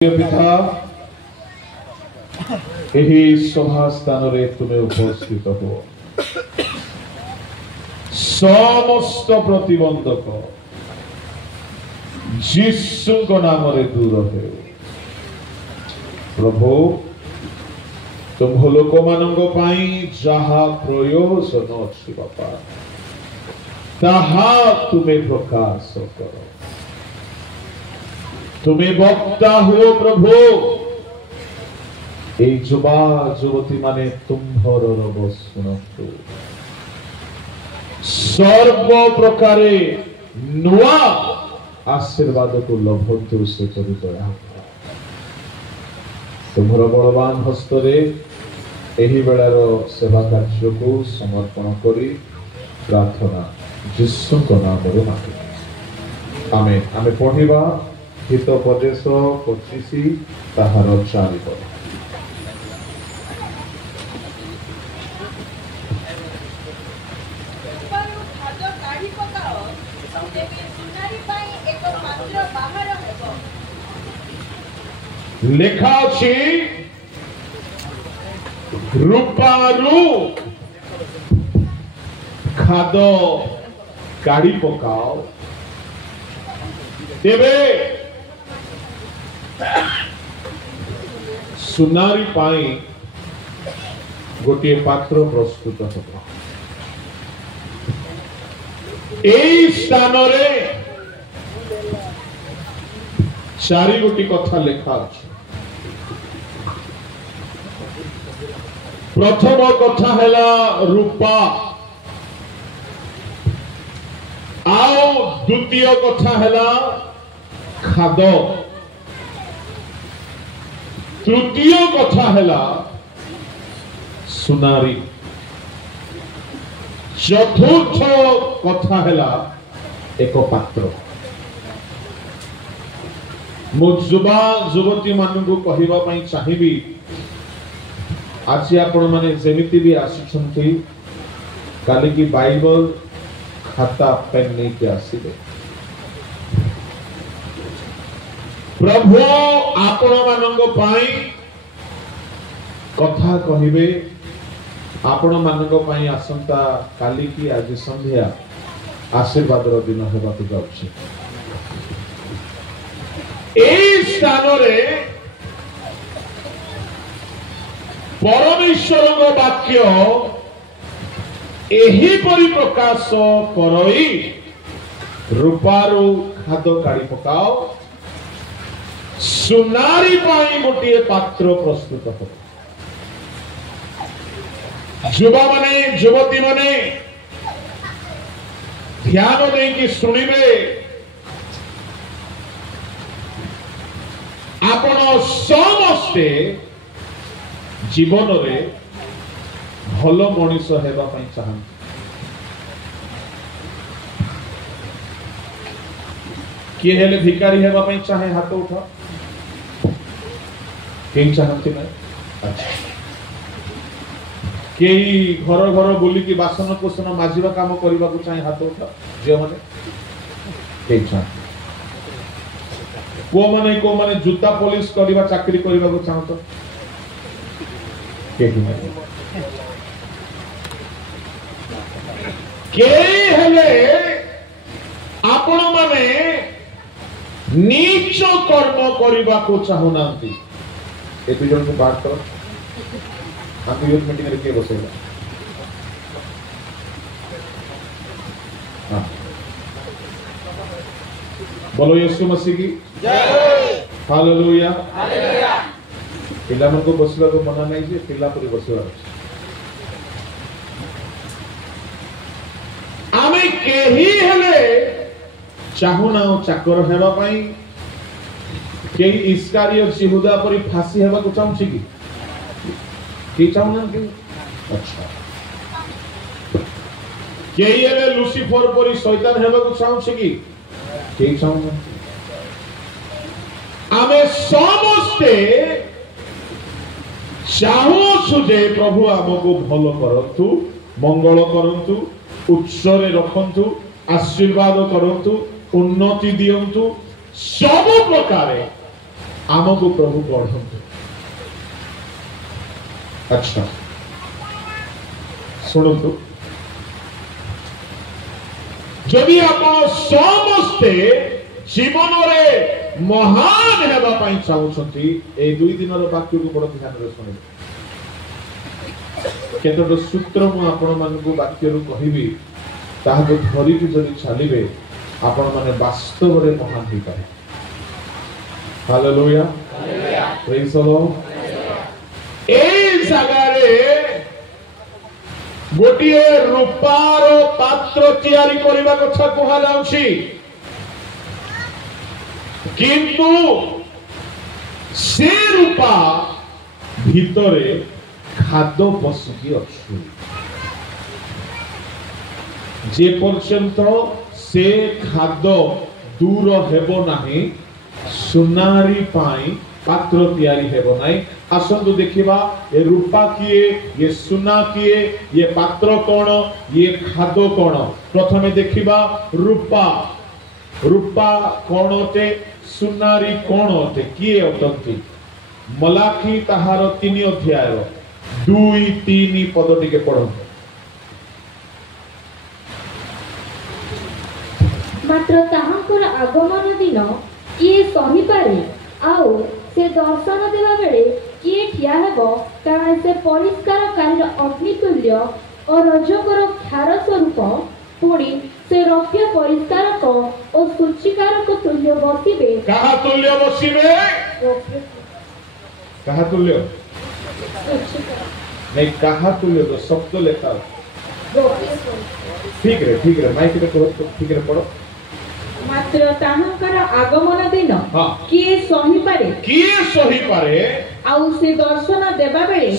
पिता यही सभा स्थान रे तुम्हें उपस्थित हो समस्त प्रतिबंधक जीसु नाम रे दूर है प्रभु तुम लोक मानक जहा प्रयोजन अच्छी बापा ताहा तुम्हें प्रकाश करो तुम्हें वक्ता हो प्रभु ए युवा युवती माने तुम्हार रब शुणु सर्व प्रकारे नुआ आशीर्वाद को लभंतु से दया तुम्हार बलवान हस्तरे एही बेलार सेवा कार्य को समर्पण करी प्रार्थना यीशु नाम रे मांगे आमेन। आमे पढ़िबा हितोपदेश 25 ताहार 4 पद। लेखा अछि रूपारू खाद काढ़ी पकाओ तेबे सुनारी पाई गोटे पात्र प्रस्तुत होगा एई स्थान रे 4 गोटी कथा लेखा अछि। प्रथम कथा हैला रूपा आओ द्वितीय कथा हैला खाद तृतीय कथा हैला सुनारी चतुर्थ कथा हैला एक पात्र। मो युवा युवती मानू कहवा चाहिए आज आपण माने जेमिति भी आसुछंती काली की बाइबल खाता पेन नहीं के आसीबे प्रभु आपण मानंग पाई कथा कहिबे आपण मानंग पाई आसंता काली की आज संध्या आशीर्वाद रो दिन हेबा तो जाउछि। एई स्थान रे परमेश्वर वाक्य एही परि प्रकाश करई रूपारू खाद काढ़ी पकाओ सुनारी पाई गोटे पात्र प्रस्तुत हो। युवा माने युवती माने ध्यान देकी सुनिबे आपण समस्ते जीवन रे भल मनीष हेबा पई चाहନ୍ତି किए हेले भिकारी हेबा पई चाहे हाथ उठा केई चाहନ୍ତି ना। अच्छा केई घर घर बुली की बासन कुसन माजिबा काम करबा को चाहे हाथ उठा जे माने केई चाहନ୍ତି को माने जूता पुलिस करबा चाकरी करबा को चाहतो केही माने के हेले आपण माने नीच कर्म करबा को चाहुनांती ए दुजन को बात करो हम यूथ मीटिंग रे के बसेला हां बोलो यीशु मसीह की जय हालेलुया हालेलुया। पिला मन को बसला को मना नहीं जे पिला पर बसवा आमे केही हेले चाहुना चाकर हेबा पई केही इस्कारियत यहूदा परि फांसी हेबा को चाहछि की चाहुना कि अच्छा केही हेले लूसीफर परि शैतान हेबा को चाहछि की चाहुना आमे समस्ते चाहूँ जे प्रभु आमको भल करंतु मंगल करंतु उत्सरे रखंतु आशीर्वाद करंतु उन्नति दियंतु सब प्रकार आमको प्रभु गढ़ंतु। अच्छा शुणु, जदि आप समस्ते जीवन में महान हेबा चाहूँगी ए दुई दिन वाक्य को बड़ ध्यान शुणे। केतोट सूत्र मु आपण मानकु वाक्य कहबी ताहाको धरिकी जदि चलिबे आपण माने वास्तव रे महान होई पारे। Hallelujah, praise the lord. ए जगह रे गोटिए रूपार पात्र तैयारी करबा कथा कहला जाउछि, किंतु से रूपा भितरे खाद्य पशुकी अच्छी जे पर्यंत से खाद्य दूर हेबो नाही सुनारी पाई पात्र तैयारी हेबो नाही। आसंतु देखिबा ए रूपा किए, ये सुना किए, ये पात्र कोण, ये खाद्य कोण। प्रथमे देखिबा रूपा, रूपा कोण होते, सुनारी कोण होते, किए अटंती। मलाखी ताहार 3 अध्याय 2-3 पद टिके पढ़ो। मात्र ताहांकर आगमन दिन किए सही पारे आउ से दर्शन देवा बेले किए ठिया हेबो, कारण से परिष्कारकारी अग्नितुल्य और रजकर क्षार स्वरूप पुणी से रौप्य परिष्कारक और सूचिकारक तुल्य बसिबे। कहा तुल्य बसिबे? कहा तुल्य नहीं, कहा तुल्य तो शब्द लेखा। ठीक रे माइक रे कहो, ठीक रे पढ़ो। मात्र ताहांकर आगमन दिन किए सही पारे आउ से दर्शन देबा बेले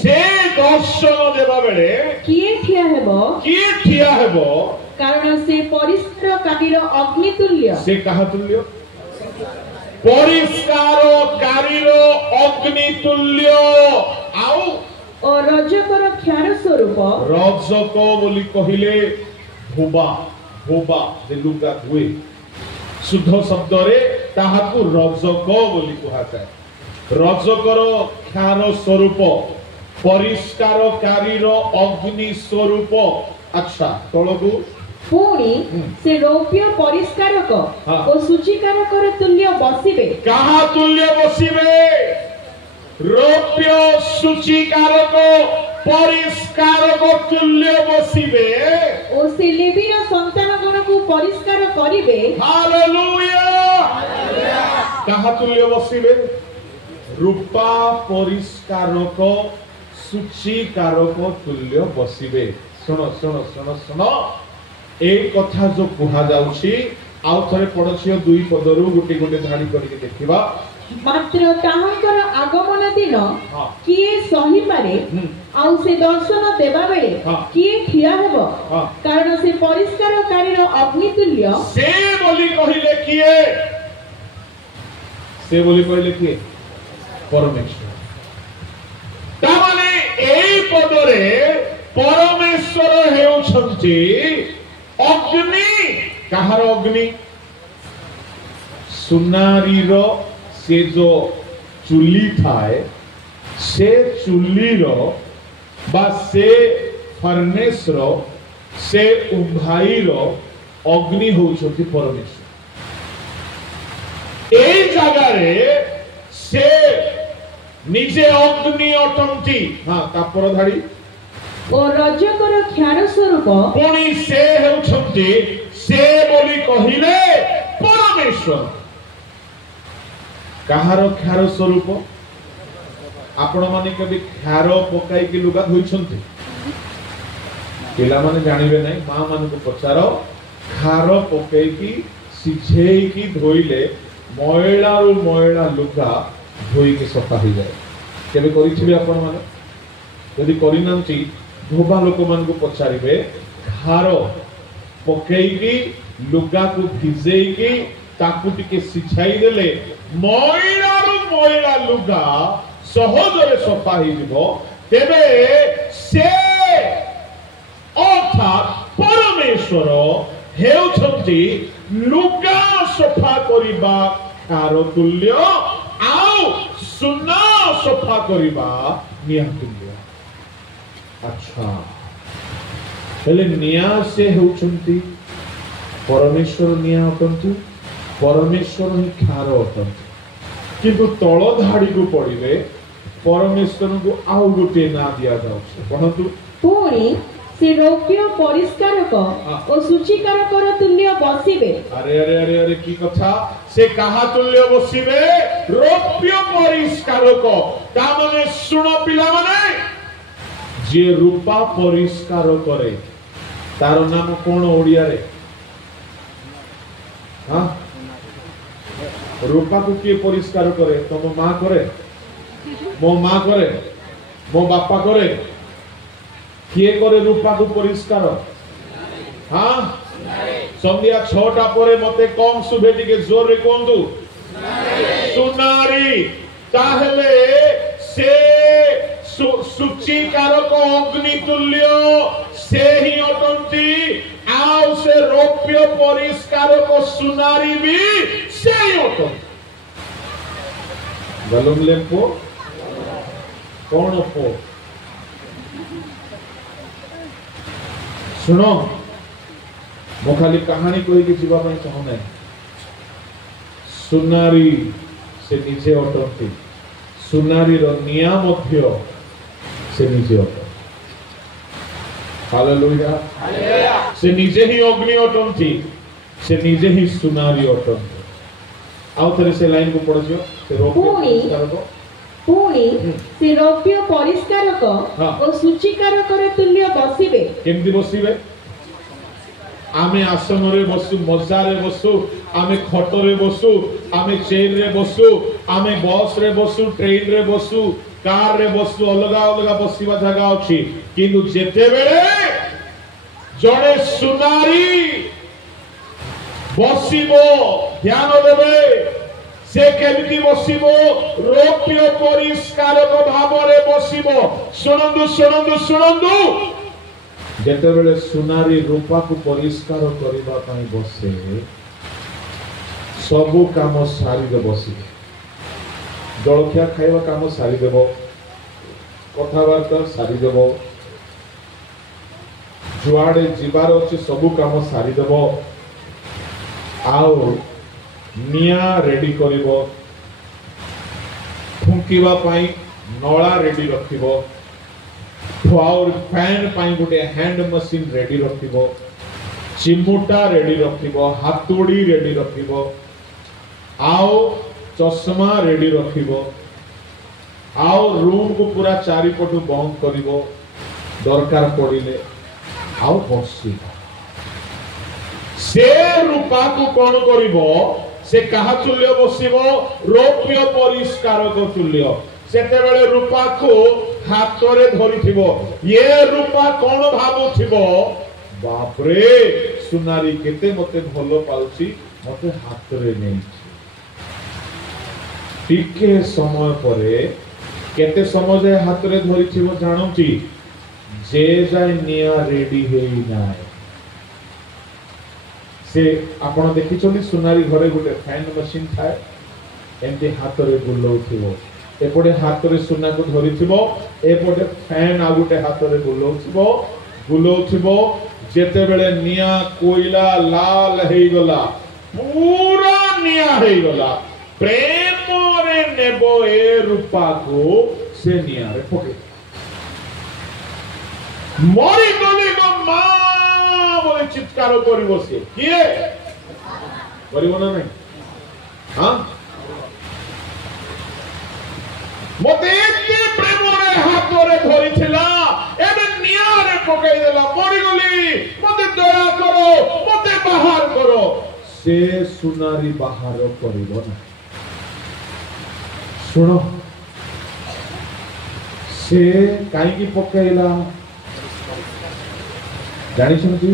किए ठिया हेबो, कारण से परिष्कारकारी अग्नितुल्य। से कहा तुल्य? परिष्कारकारी अग्नितुल्य आउ और रजकर क्षार स्वरूप। रजक बोली कहिले धोबा, धोबा जे लुगा धुए, शुद्ध शब्द रे ताहाकु रजक बोली कहा जाए। रजकर क्षार स्वरूप, परिष्कारकारी अग्नि स्वरूप। अच्छा तळगु पुणी से रौप्य परिष्कारक और सूचिकारक तुल्य बसिबे। कहा तुल्य बसिबे? रौप्य सूचिकारक परिष्कारक तुल्य बसिबे और से लेवीर संतान गण को परिष्कार करिबे। हालेलुया। कहा तुल्य बसिबे? रूपा परिष्कारक सूचिकारक तुल्य बसिबे। सुनो सुनो सुनो सुनो, एक कथा जो कहा जाउछि आउ थरे पड़छि 2 पदरु गोटे गोटे धाड़ी करके देखिबा। मात्र ताहांकर आगमन दिन किए सही पारे आउ से दर्शन देबा बेले किए ठिया हेबो, कारण से परिष्कारकारी अग्नितुल्य। से बोली कहिले किए? से बोली कहिले किए? परमेश्वर। ता माने एई पदरे परमेश्वर हेउछंती अग्नि। कहार अग्नि? सुनारीर से जो चुली थाए से चुलीर बा से फर्नेस रो से उभाईर अग्नि होउछंती परमेश्वर। ए जगह रे से निजे अग्नि अटंती। हां तापर धाड़ी और रजकर क्षार स्वरूप पुणी से हेउछंती से बोली कहिले परमेश्वर। कहार क्षार स्वरूप? आपण माने कभी क्षार पकाई के लुगा धोइछंती? पिला माने जानिबे नै, मां मान को पचारो। क्षार पकाई की सिझेई की धोइले मैला रु मैला लुगा धोई के सफा हो जाए। केबे करिथिबे आपण माने? यदि करिनांती धोबा लोक मान को पचारिबे, क्षार पकाई की लुगा को भिजेई की ताकू टिके सिझाई देले मैला रु मैला लुगा सहजरे सफा हो जिवो। तेबे से अर्थात परमेश्वर हेउछंती लुगा सफा करिबा क्षार तुल्य आउ सुना सफा करिबा निया तुल्य। अच्छा हेले निया से होउछंती परमेश्वर निया अटंती, परमेश्वर ही खार अटंती, किंतु तळ धाड़ी को पड़िले परमेश्वर को आउ गोटे ना दिया जाउछ। कहंतु पुणी से रौप्य परिष्कारक और सूचीकारकर तुल्य बसिबे। अरे अरे अरे अरे की कथा, से कहा तुल्य बसिबे? रौप्य परिष्कारक। ता माने सुनो पिला माने, जे रूपा परिष्कार करे तार नाम कोन ओडिया रे? हां रूपा को के परिष्कार करे? तुम मां करे, मो मां करे, मो बापा करे, किए करे रूपा को परिष्कार? हाँ संध्या 6टा परे मते कम सुबे टिके जोर रे कोंदु सुनारी। ताहले से सूचीकारक अग्नि तुल्य से ही अटंती, आउ से रौप्य परिष्कारक सुनारी भी से ही अटंती। गलम लेपो कौन पो? सुनो मो खाली कहानी कही कि जीवा ପାଇଁ चाहू नहीं। सुनारी से निजे अटंती, सुनारी रो निया मध्य से निजे अटंती। Hallelujah hallelujah. से निजे ही अग्नि अटंती, से निजे ही सुनारी अटंती। आउ थरे से लाइन को पढ़ियो। से रौप्य पुणी से रौप्य परिष्कारक और सूचीकारकर तुल्य बसिबे। केमती बसिबे? आमे आसन रे बसु, मजा रे बसु, आमे खट रे बसु, आमे चेयर रे बसु, आमे बस रे बसु, ट्रेन रे बसु, कार रे बसु, अलगा अलगा बसिबा जगह अछि, किंतु जेते बेले जणे सुनारी बसिबो ध्यान देबे। से केमिति बसिबो? रौप्य परिष्कारक भावरे बसिबो। सुनंदु सुनंदु सुनंदु, जेते बेले सुनारी रूपा को परिष्कार करिबा पई बसे, सबु काम सारी दे बसी। जलखिया खाइबा काम सारी देबो, कथाबार्ता सारी देबो, जुआड़े जीवार अछि सबु काम सारी देबो, आउ निया रेडी करिबो, फुंकीबा पाई नळा रेडी रखिबो, फ्लावर फैन पाई गोटे हैंड मशीन रेडी रखिबो, चिमुटा रेडी रखिबो, हातोड़ी रेडी रखिबो, आओ चश्मा रेडी रखिबो, आओ रूम को पूरा चारिपटु बंद करिबो, दरकार पड़िले आओ बसिबो। से रूपा को कोन करिबो? से कहा तुल्य बसिबो? रौप्य परिष्कारक तुल्य। सेते बेले रूपा को हाथ रे धरिथिबो, ये रूपा कोन भाबुथिबो? बाप रे सुनारी केते मते भलो पाउची, मते हाथ रे नै। टिके समय परे केते समय जे हाथ रे धरिथिबो जानुची, जे जाय निया रेडी हेई नाय। से आपण देखि चली सुनारी घरे गोटे फैन मशीन थाए, एमती हाथ रे बुलाउथिबो, एपटे हाथ रे सुना को धरिथिबो, एपटे फैन आ गोटे हाथ रे बुलाउथिबो। जेते बेले निया कोइला लाल हेई गला, पूरा निया हेई गला, प्रेम रे नेबो ए रूपा को से निया रे पके मरी गली गो मां बोले चित्कार करिवो। से किए करिवो ना नहीं? हां मते एते प्रेम रे हाथ रे धरिथिला, एबे निया रे पकई देला, मरी गली, मते दया करो, मते बाहर करो। से सुनारी बाहर करिवो ना। सुनो से काई की पकईला जानी छंती?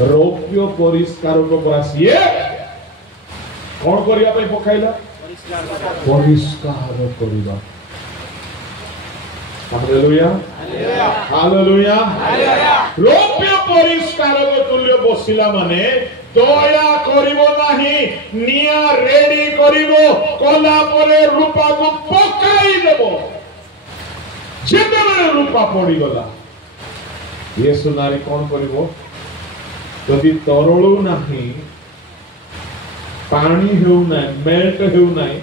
रौप्य परिष्कार को बसिए कौन करिया पे पकाइला? परिष्कार करिबा। Hallelujah hallelujah hallelujah. रौप्य परिष्कार तुल्य बसिला माने दया करिवो नाही निया रेडी करिवो कला परे रूपा को पकाई देबो जेते बेले रूपा पड़ी गला ये सुनारी कौन करिवो यदि तरळू नाही पानी हेउ नाही मेल्ट हेउ नाही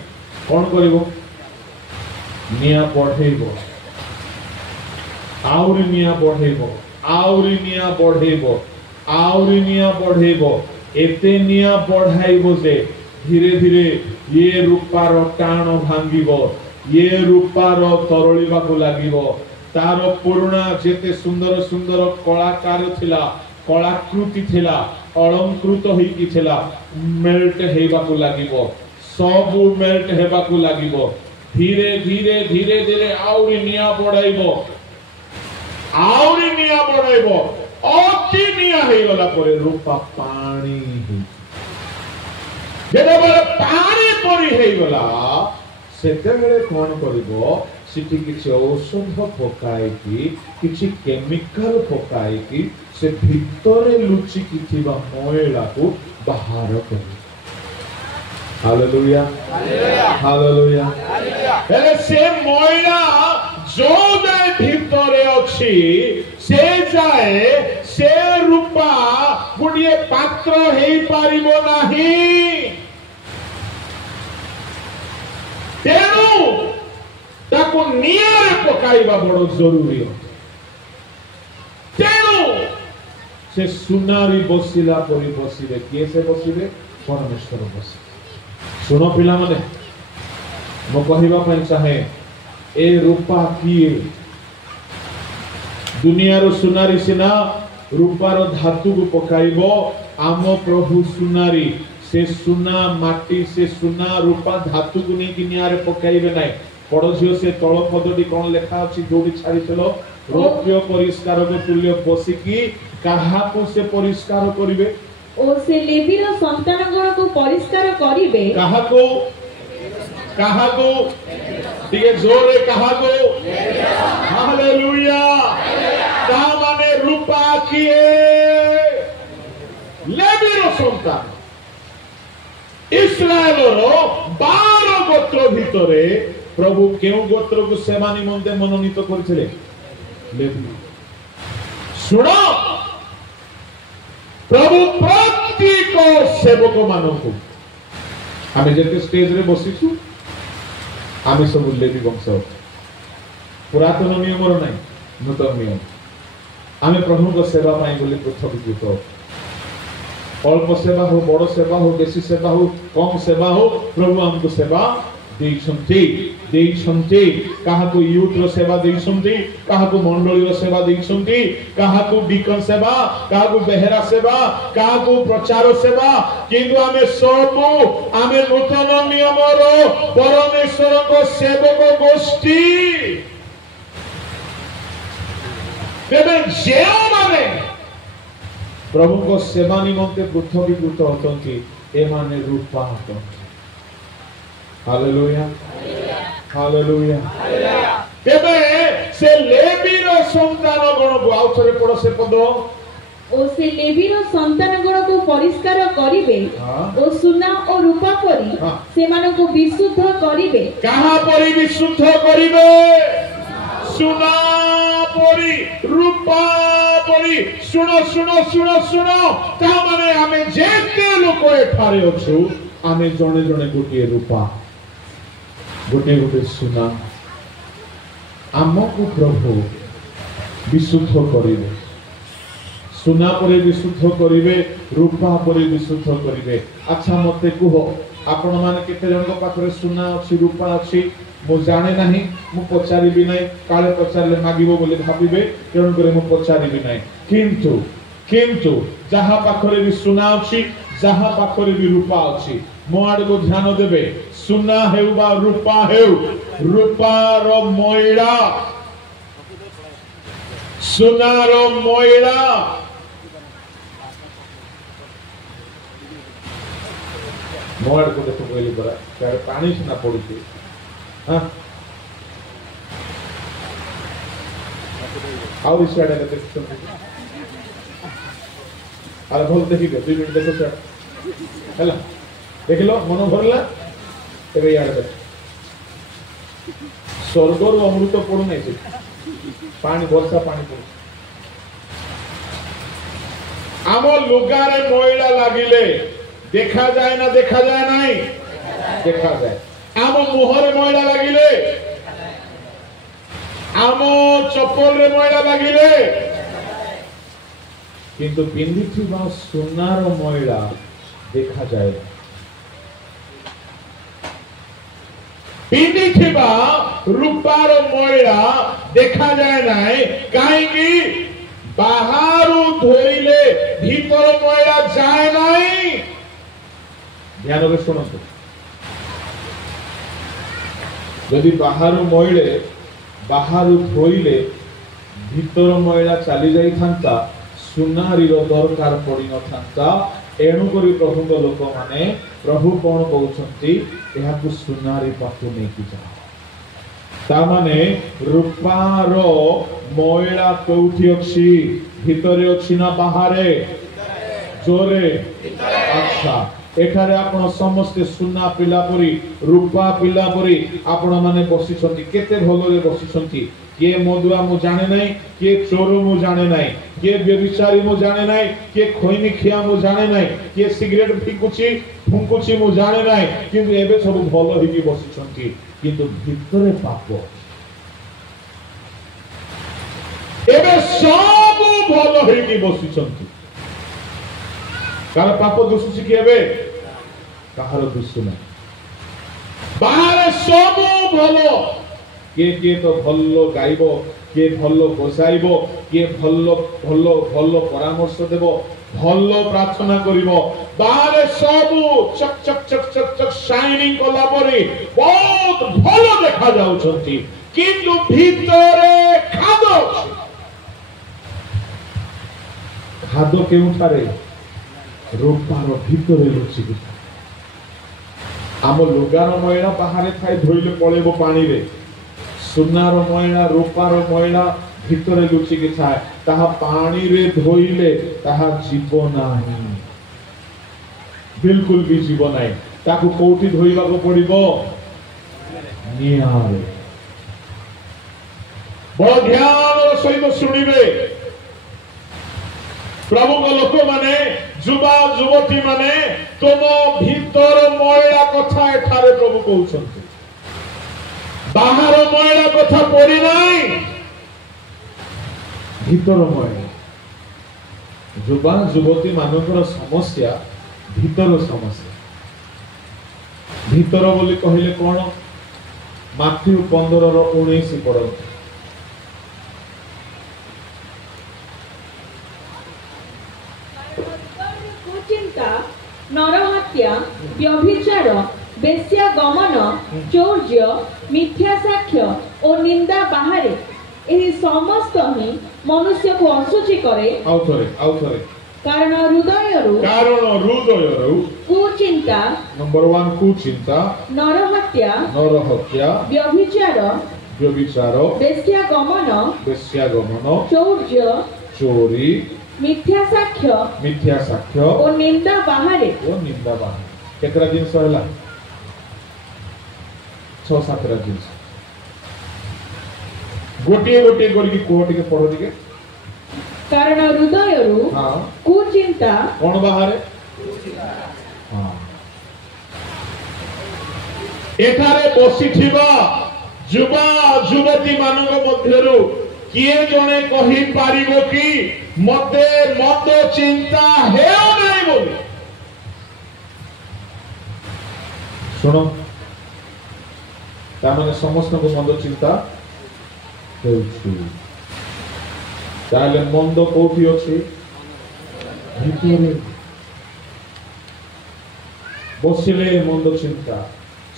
कौन करिवो निया बढ़ेबो आउरी निया बढ़ेबो आउरी निया बढ़ेबो आउरी निया बढ़ेबो एते निया बढ़ाइबो जे धीरे धीरे ये रूपार टाण भांगिबो ये रूपार तरळिबा को लागिबो तार पुराना जेते सुंदर सुंदर कलाकार थिला कलाकृति थिला अलंकृत होई कि थिला मेल्ट हेबा को लागिबो सब मेल्ट हेबा को लागिबो धीरे धीरे धीरे धीरे आउरी निया बढ़ाइबो आउरी निया बढ़ाइबो अति निया हे गला परे रूपा पानी जेते बेले पानी परी हे गला सेते बेले कोन करिवो सिटी किछि औषध पकाई कि किछि केमिकल पकाई कि से भितरे लुचि किथिबा मोयला को बाहर करी हालेलुया हालेलुया हेले से मोयला जो जाय भितरे अछि से जाय से रूपा गुडिए पात्र हेई पारिबो नाही तेनु ताको नियारे पकाइबा बड़ जरूरी तेनु से सुनारी बसिला परि बसिबे किए से बसिबे परमेश्वर बसिबे सुनो पिला माने मो कहिबा पय चाहे ए रूपा किए दुनिया रो सुनारी सिना रूपार धातु को पकाइबो आम प्रभु सुनारी से सुना माटी से सुना रूपा धातु को नहीं कि नियारे पकाइबे नाही पड़ोसियो से तळ पदटी कोन लेखा अछि जोडी छाड़ितलो रौप्य परिष्कार को तुल्य बसिकी काहा को से परिष्कार करिवे ओ से लेवी रो संतान गण को परिष्कार करिवे काहा को ठीक जोरे काहा को हालेलुया ता माने रूपा किए लेवी रो संतान इस्राएल रो 12 गोत्र भितरे प्रभु केउ गोत्र को सेवा निमंते मनोनीत करथिले लेवी सुनो प्रभु प्रत्येक सेवक मानकु आमे जेते स्टेज रे बसिछु आमे सब लेवी वंश पुरातन नियम रो नाही नूतन नियम आमे प्रभु को सेवा पाई बोली पृथकीकृत अल्प सेवा हो बड़ सेवा हो बेसी सेवा हो कम सेवा हो प्रभु हमको सेवा देइछन्ते काहा को यूथ रो सेवा देइछन्ते काहा को मंडली रो सेवा देइछन्ते काहा को डिकन सेवा काहा को बेहरा सेवा काहा को प्रचार सेवा किंतु आमे सब आमे नूतन नियम रो परमेश्वर को सेवक गोष्ठी तेबे जेओ माने प्रभु को सेवा निमंते पृथकीकृत होतंती ए माने रूपा होतंती हालेलुया हालेलुया तेबे से लेवी रो संतान गण को आउथरे पड़ से पद ओ से लेवी रो संतान गण को परिष्कार करिवे ओ सुना ओ रूपा परी से माने को विशुद्ध करिवे कहा परी विशुद्ध करिवे सुना परी रूपा परी सुनो सुनो सुनो सुनो ता माने आमे जेते लोक एठारे अछु आमे जणे जणे गोटिए रूपा गोटे गोटे सुना आमको प्रभु विशुद्ध करिवे सुना परे विशुद्ध करिवे रूपा परे विशुद्ध करिवे अच्छा मते कुहो आपण माने केते जन को पाखरे सुना अछि रूपा अछि मो जाने नाही मु पचारि भी नाही काले पचारले मागिबो बोले भाबिबे तेन करे मु पचारि भी नाही किंतु जहा पाखरे भी सुना अछि जहा पाखरे भी रूपा अछि मो आड को ध्यान देबे सुना हेउ बा रूपा हेउ रूपार मोइडा सुनार मोइडा मोड़ को देखो कहली बरा तार पानी सुना पड़ुची हां आउ इस आडे देखो आरे भल देखि 2 मिनिट देखो सर हैला देखिलो मन भरला एबे यार देख स्वर्गर अमृत पड़ू नहीं पानी वर्षा पानी पड़ू आम लुगारे मैला लागिले देखा जाए ना देखा जाए नहीं देखा जाए आम मुहरे मैला लागिले आम चप्पल रे मैला लागिले किंतु पिंधिथिबा सोनार मैला देखा जाए पिंधिथिबा रूपार मैला देखा जाए नहीं कहीं बाहरु धोइले भीतर मैला जाए नहीं ध्यान रे सुनନ୍ତୁ यदि बाहरु मैले बाहरु धोइले भीतर मैला चली जाई थांता सुनारी रो दरकार पड़ी न थांता एणु करी प्रभु लोक माने प्रभु कोन कहउछंती एहाकु सुनारी पाखु नै कि जा ता माने रूपारो मैला कोठी अछि भीतरे अछि ना बाहरे जोरे अच्छा एठारे आपण समस्त सुना पिला परी रूपा पिला परी आपण माने बसी छंती केते भलोरे बसी छंती के मदुआ मु जाने नहीं के चोरो मु जाने नहीं के व्यभिचारी मु जाने नहीं के खोइनी खिया मु जाने नहीं के सिगरेट फिकुची फुंकुची मु जाने नहीं किंतु एबे सब भलो हिकी बसी छंती किंतु भीतरे पाप एबे सब भलो हिकी बसी छंती कार पाप दुसुची के एबे काहर दुसु नहीं बाहर सब भलो के तो भल्लो गाइबो के भल्लो बसाइबो के भल्लो भल्लो भल्लो परामर्श देबो भल्लो प्रार्थना करिबो बाहर सब चक चक चक चक चक शाइनिंग कला परी बहुत भलो देखा जाउछंती किंतु भीतरे खादो खादो केउठारे रूपार भीतरे लुचि आम लुगार मैला बाहर थाई धोइले पळेबो पानी रे सुनार मैला रूपार मैला भीतरे लुचि के थाए ताहा पानी रे धोइले ताहा जीव नाही बिल्कुल भी जीव नाही ताकू कोठी धोइबा को पड़िबो नियारे बड़ ध्यान सहित सुनिबे प्रभु को लोक माने जुबा जुवती माने तुम भीतर मैला कथा एठारे प्रभु कहउछंती बाहर मैला कथा पड़ी नहीं भीतर मैला जुबा जुवती मानकर समस्या भीतर समस्या भीतर बोली कहिले कोन माथ्यू 15:19 पढନ୍ତୁ नरहत्या व्यभिचार बेश्या गमन चौर्य मिथ्या साक्ष्य और निंदा बाहरे एही समस्त ही मनुष्य को असुचि करे आउथरे कारण हृदयरु कुचिंता नंबर 1 कुचिंता नरहत्या व्यभिचार बेश्या गमन चौर्य मिथ्या साक्ष्य और निंदा बाहरे केतरा दिन सहला 6-7 दिन गोटे गोटे करके कोटी के पढ़ो दिके कारण हृदयरु कुचिंता कोन बाहरे हां एठारे बसिथिबा जुबा जुवती मानक मध्यरु किए जने कहि पारिबो कि मते मद चिंता हेओ नहीं बोली सुनो तामाने समस्त को मद चिंता हेउछु ताले मंद कोठी अछि भितरे बसिले मंद चिंता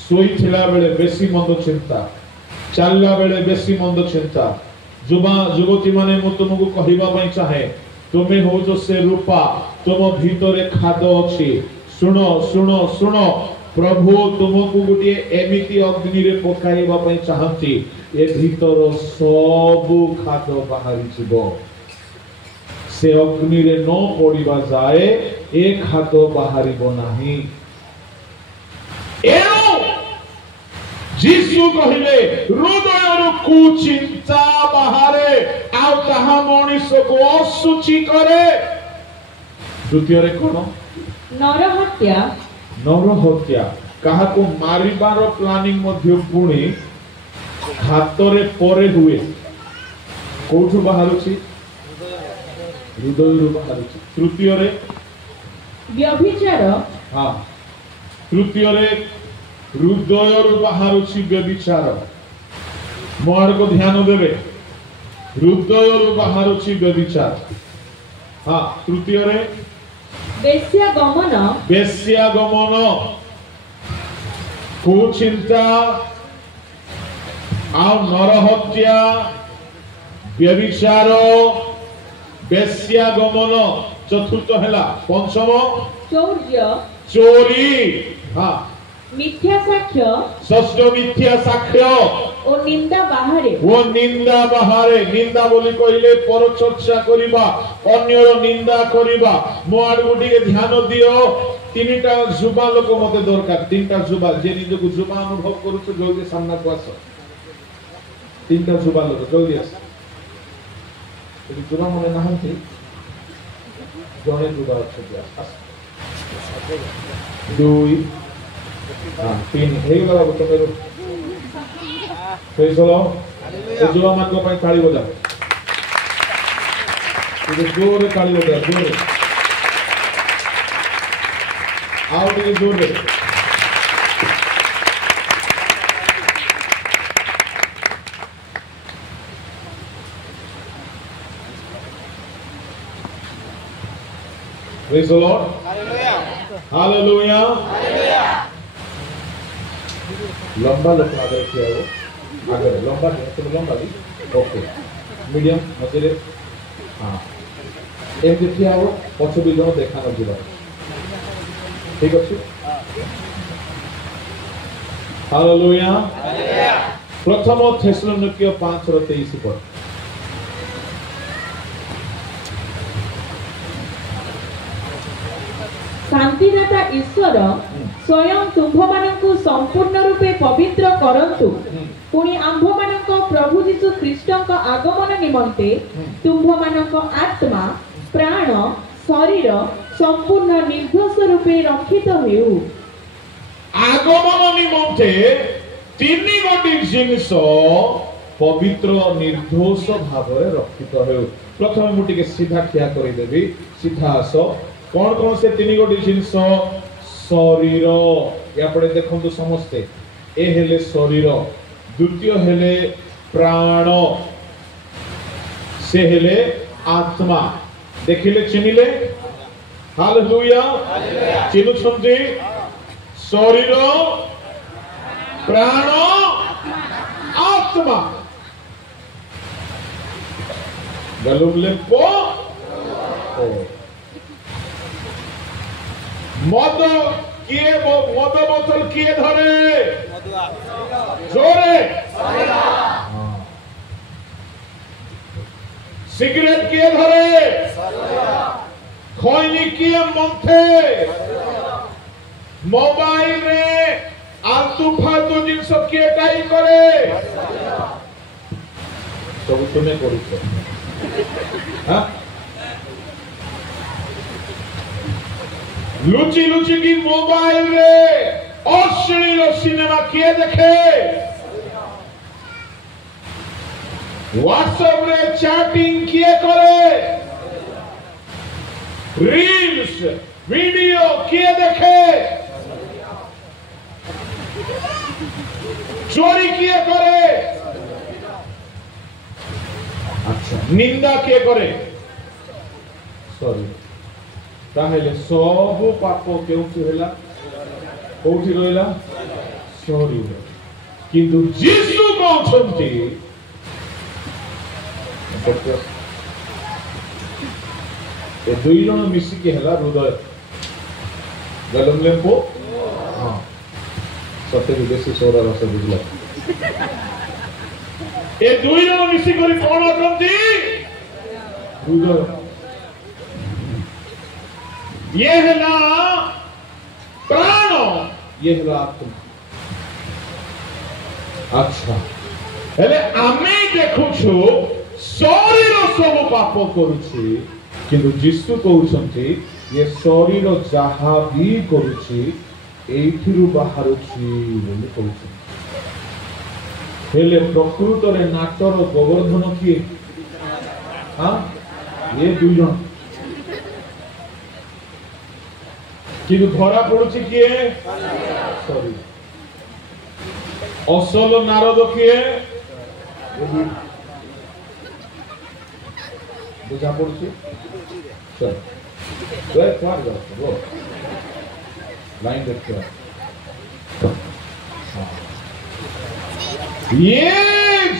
सोईथिला बेले बेसी मंद चिंता चलला बेले बेसी मंद चिंता जुबा जुवती माने मु तुमको कहिबा पई चाहे तुमे हो जो से रूपा तुम भीतरे खाद अछि सुनो सुनो सुनो प्रभु तुमको गुटी एमिति अग्नि रे पकाइबा पई चाहंती ए भीतर सब खाद बाहरी जिवो से अग्नि रे न पड़िबा जाए एक हाथ बाहरिबो नाही। एणु जीसु कहिले हृदय कुचिंता बाहरे आउ ताहा मनुष्य को असुचि करे। द्वितीय रे कोन नरहत्या काहाको मारिबार प्लानिंग मध्य पुणी हातरे परे हुए कोठु बाहरुछि हृदय बाहरुछि। तृतीय रे व्यभिचार हां तृतीय रे हृदय बाहरुछि व्यभिचार। मोर को ध्यान देबे हृदय बाहरुछि व्यभिचार। हां तृतीय रे बेश्यागमन कुचिंता आउ नरहत्या व्यभिचार बेश्यागमन। चतुर्थ हैला पंचम चोरी हां मिथ्या साक्ष्य षष्ठ मिथ्या साक्ष्य और निंदा बाहरे निंदा बोली कहले पर चर्चा करिबा अन्यर निंदा करिबा। मो आडू टिके ध्यान दियो तीनटा जुबा लोक मते दरकार। तीनटा जुबा जे निजको जुबा अनुभव करू तो जल्दी सामना को आसो। तीनटा जुबा लोक जल्दी आस यदि जुबा मने नाहंती जने जुबा अछि आस दुई तीन हे गला तुम प्रेज द लॉर्ड। जुबा मान को पई ताली बजा जोरे ताली बजा जोरे आओ टिके जोरे। Praise the Lord. Hallelujah. लंबा लोग आगे किया वो आगे लंबा नहीं तो लंबा ली ओके मीडियम मझे हाँ एक देखिए वो पछो भी लोग देखा न जीवा ठीक है हालेलुया। प्रथम थेसलोनिके 5:23 पद शांतिदाता ईश्वर स्वयं तुम्भमानंकु संपूर्ण रूपे पवित्र करंतु पुणी आम्भमानंक प्रभु यीशु ख्रीष्टंक आगमन निमंते तुम्भमानंक आत्मा प्राण शरीर संपूर्ण निर्दोष रूपे रक्षित हेउ। आगमन निमंते तीन गोटी जिनिस पवित्र निर्दोष भाव रक्षित हेउ। प्रथम मुटिके सीधा ठिया करि देबी सीधा आस कौन कौन से तीन गोटी जिनिस शरीर या पड़े देखंतु समस्ते ए हेले शरीर द्वितीय हेले प्राण से हेले आत्मा देखिले चिनिले हालेलुया चिनु छंती शरीर प्राण आत्मा गलुले पो मद किए मद बोतल किए धरे जोरे सिगरेट किए धरे खैनी किए मंथे मोबाइल रे आलतू फालतू जिनस किए टाई करे सब तुमे करूछ हां लुची लुची की मोबाइल रे अश्लील सिनेमा किए देखे व्हाट्सएप रे चैटिंग किए करे रील्स वीडियो किए देखे चोरी किए करे अच्छा निंदा किए करे सॉरी ताहेले सब पाप केउठी होला कोठी रहला शरीर किंतु यीशु कहउछंती ए दुई जण मिसी के होला हृदय गलम लेंपो हां सत्य विदेशी सोरा रस बुझला ए दुई जण मिसी करी कोन करंती हृदय ये हैला प्राण, ये हैला आत्मा। अच्छा हेले आमे देखुछु शरीर सब पाप करूछि, किंतु यीशु कहउछन्ति ये शरीर जहा भी करूछि एथिरु बाहरुछि बोली कहउछि। हेले प्रकृत रे नाटर गोवर्धन किए? हाँ ये दुई जन, किंतु धरा पड़ुछि किए? शरीर। असल नारद किए? बुझा पड़ुछि? चल वे पार जाओ वो लाइन देखो। ये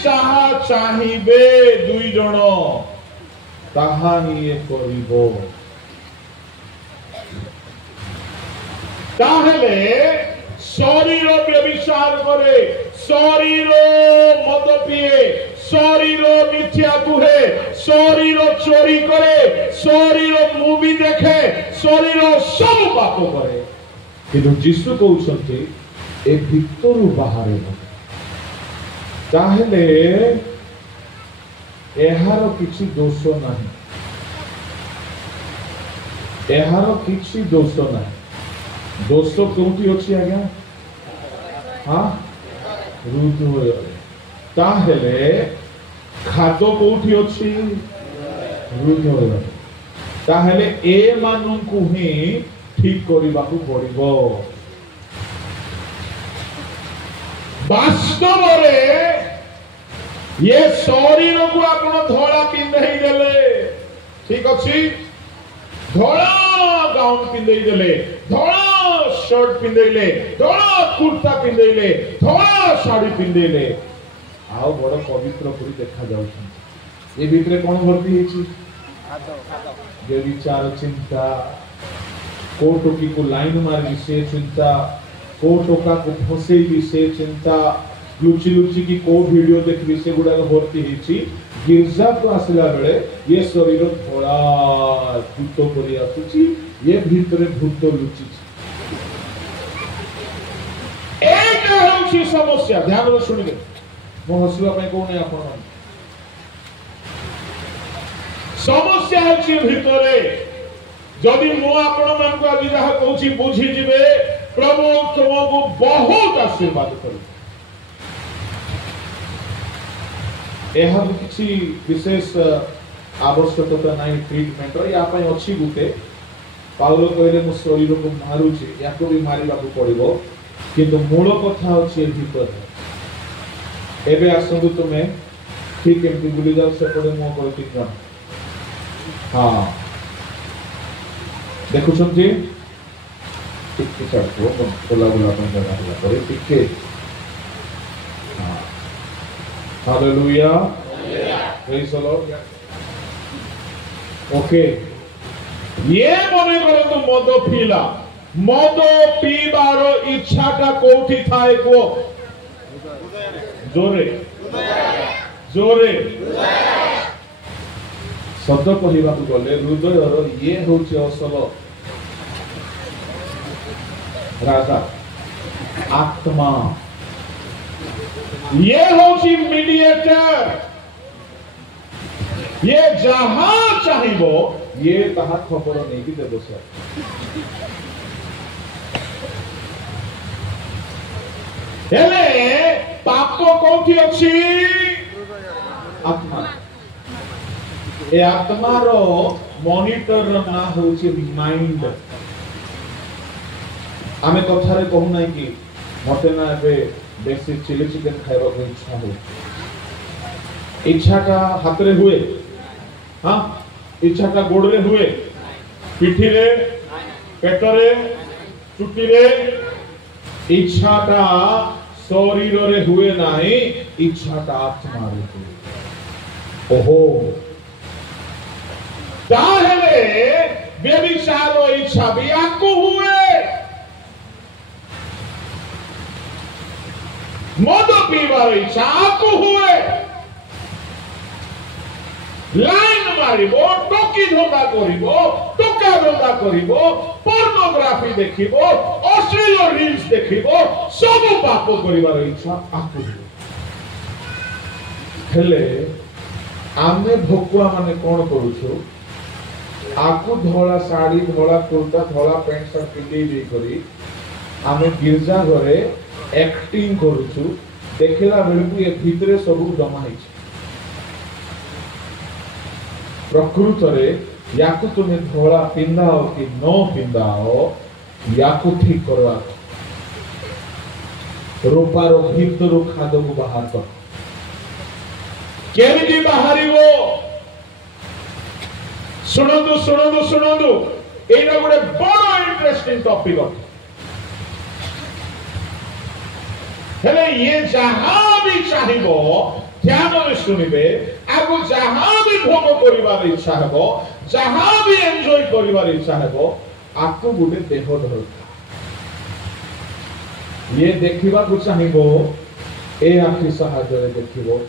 जहा चाहिबे दुई जन ताहा निये करिबो। ताहले शरीर व्यभिचार करे, शरीर मद पिए, शरीर मिथ्या कुहे, शरीर चोरी करे, शरीर मूवी देखे, शरीर सब पाप करे, किंतु यीशु कहउछन्ति ए भितरु बाहरे ताहले एहार किछि दोष नाही, एहार किछि दोष नाही। दोष कोठी अछि आज्ञा? हाँ हृदय। ताहले खाद्य कोठी अछि? हृदय। ताहले ए माननकु ही ठीक करिबाकु पड़िबो। वास्तव रे ये शरीर को आपण धोला पिंधई देले, ठीक अछि? धोला गाउन पिंधई देले, धोला शर्ट पिंधईले, धोला कुर्ता पिंधईले, धोला साड़ी पिंधईले, आउ बड़ पवित्र पुरी देखा जाउछन। ए भितरे कोन भर्ती हेछि? जे विचार चिंता, कोटोकी को लाइन मारी से चिंता, कोटोका को फसेई से चिंता, लुचि लुचि की को वीडियो देखबी से गुडा भर्ती हेछि। गिरजा को आसला बेले ये शरीर थोड़ा भूत परि आसुची, ये भीतरे भूत लुचि। एक होछि समस्या, ध्यान रे सुनिबे। मो हसुआ पय को नै आपण समस्या होछि भीतरे। जदि मो आपण मन को आज जहा कहूछि बुझी जिवे, प्रभु तुमको बहुत आशीर्वाद करू। एहा किछि विशेष आवश्यकता नाही ट्रीटमेंट या पय अछि गुटे। पाउलो कहले मो शरीर को मारुछि, याको भी मारिबा को पड़िबो, किंतु मूल कथा अछि भीतर। एबे आसंतु तुमे ठीक एमती बुली जाओ से पड़े मो करति काम। हां देखुछन्ती ठीक ठीक को बोला बोला अपन जगह करे ठीक के। हां hallelujah, praise the Lord. Okay, ये मने करंतु मद पीला, मद पीबार इच्छाटा कोठी थाए को? जोरे जोरे शब्द कहवा गले हृदयर ये होची असल राजा, आत्मा ये होची मीडिएटर। ये जहां चाहिबो ये ताहा खबर नहीं कि देबो सर। हेले पाप कोठी अछि? आत्मा। ए आत्मार मॉनिटर ना होची माइंड। आमे कथारे कहू नाही कि मते ना एबे बेसी चिली चिकन खाइबा को इच्छा हो। इच्छाटा हातरे हुए, हाँ इच्छाटा गोड़रे हुए, पिठी रे, पेटरे, चुटी रे। इच्छाटा शरीर रे हुए नाही, इच्छाटा आत्मा रे हुए। ओहो, ताहले व्यभिचार इच्छा भी आपको हुए, मद पीबार इच्छा आपको हुए, लाइन मारिबो, टोकी धोका करिबो, टोकी धोखा धोखा करिवो पोर्नोग्राफी देखिवो अश्लील रील्स देखिवो सब पाप करिवार इच्छा आकु हेले आमे भोकुआ माने कोन करूछु आकु धोला साड़ी धोला कुर्ता धोला पैंट शर्ट पिंदी दे करी आमे गिरजा घरे एक्टिंग करूछु देखला बेलकु ए भितरे सब जमा हिछ प्रकृत रे याकु तुमे धोला पिंदाओ कि न पिंदाओ याकु ठीक करवा रूपारो भीतरु खादो को बाहर कर केमिति बाहरिवो सुनंदु सुनंदु सुनंदु एटा गोटे बड़ इंटरेस्टिंग टॉपिक अछि हेले ये जहां भी चाहिबो ध्यान रे सुनिबे आगु जहां भी भोग करिवार इच्छा हेबो जहां भी एन्जॉय करिवार इच्छा हेबो आकु गोटे देह धर ये देखिबा को चाहिबो ए आखि सहायता रे देखिबो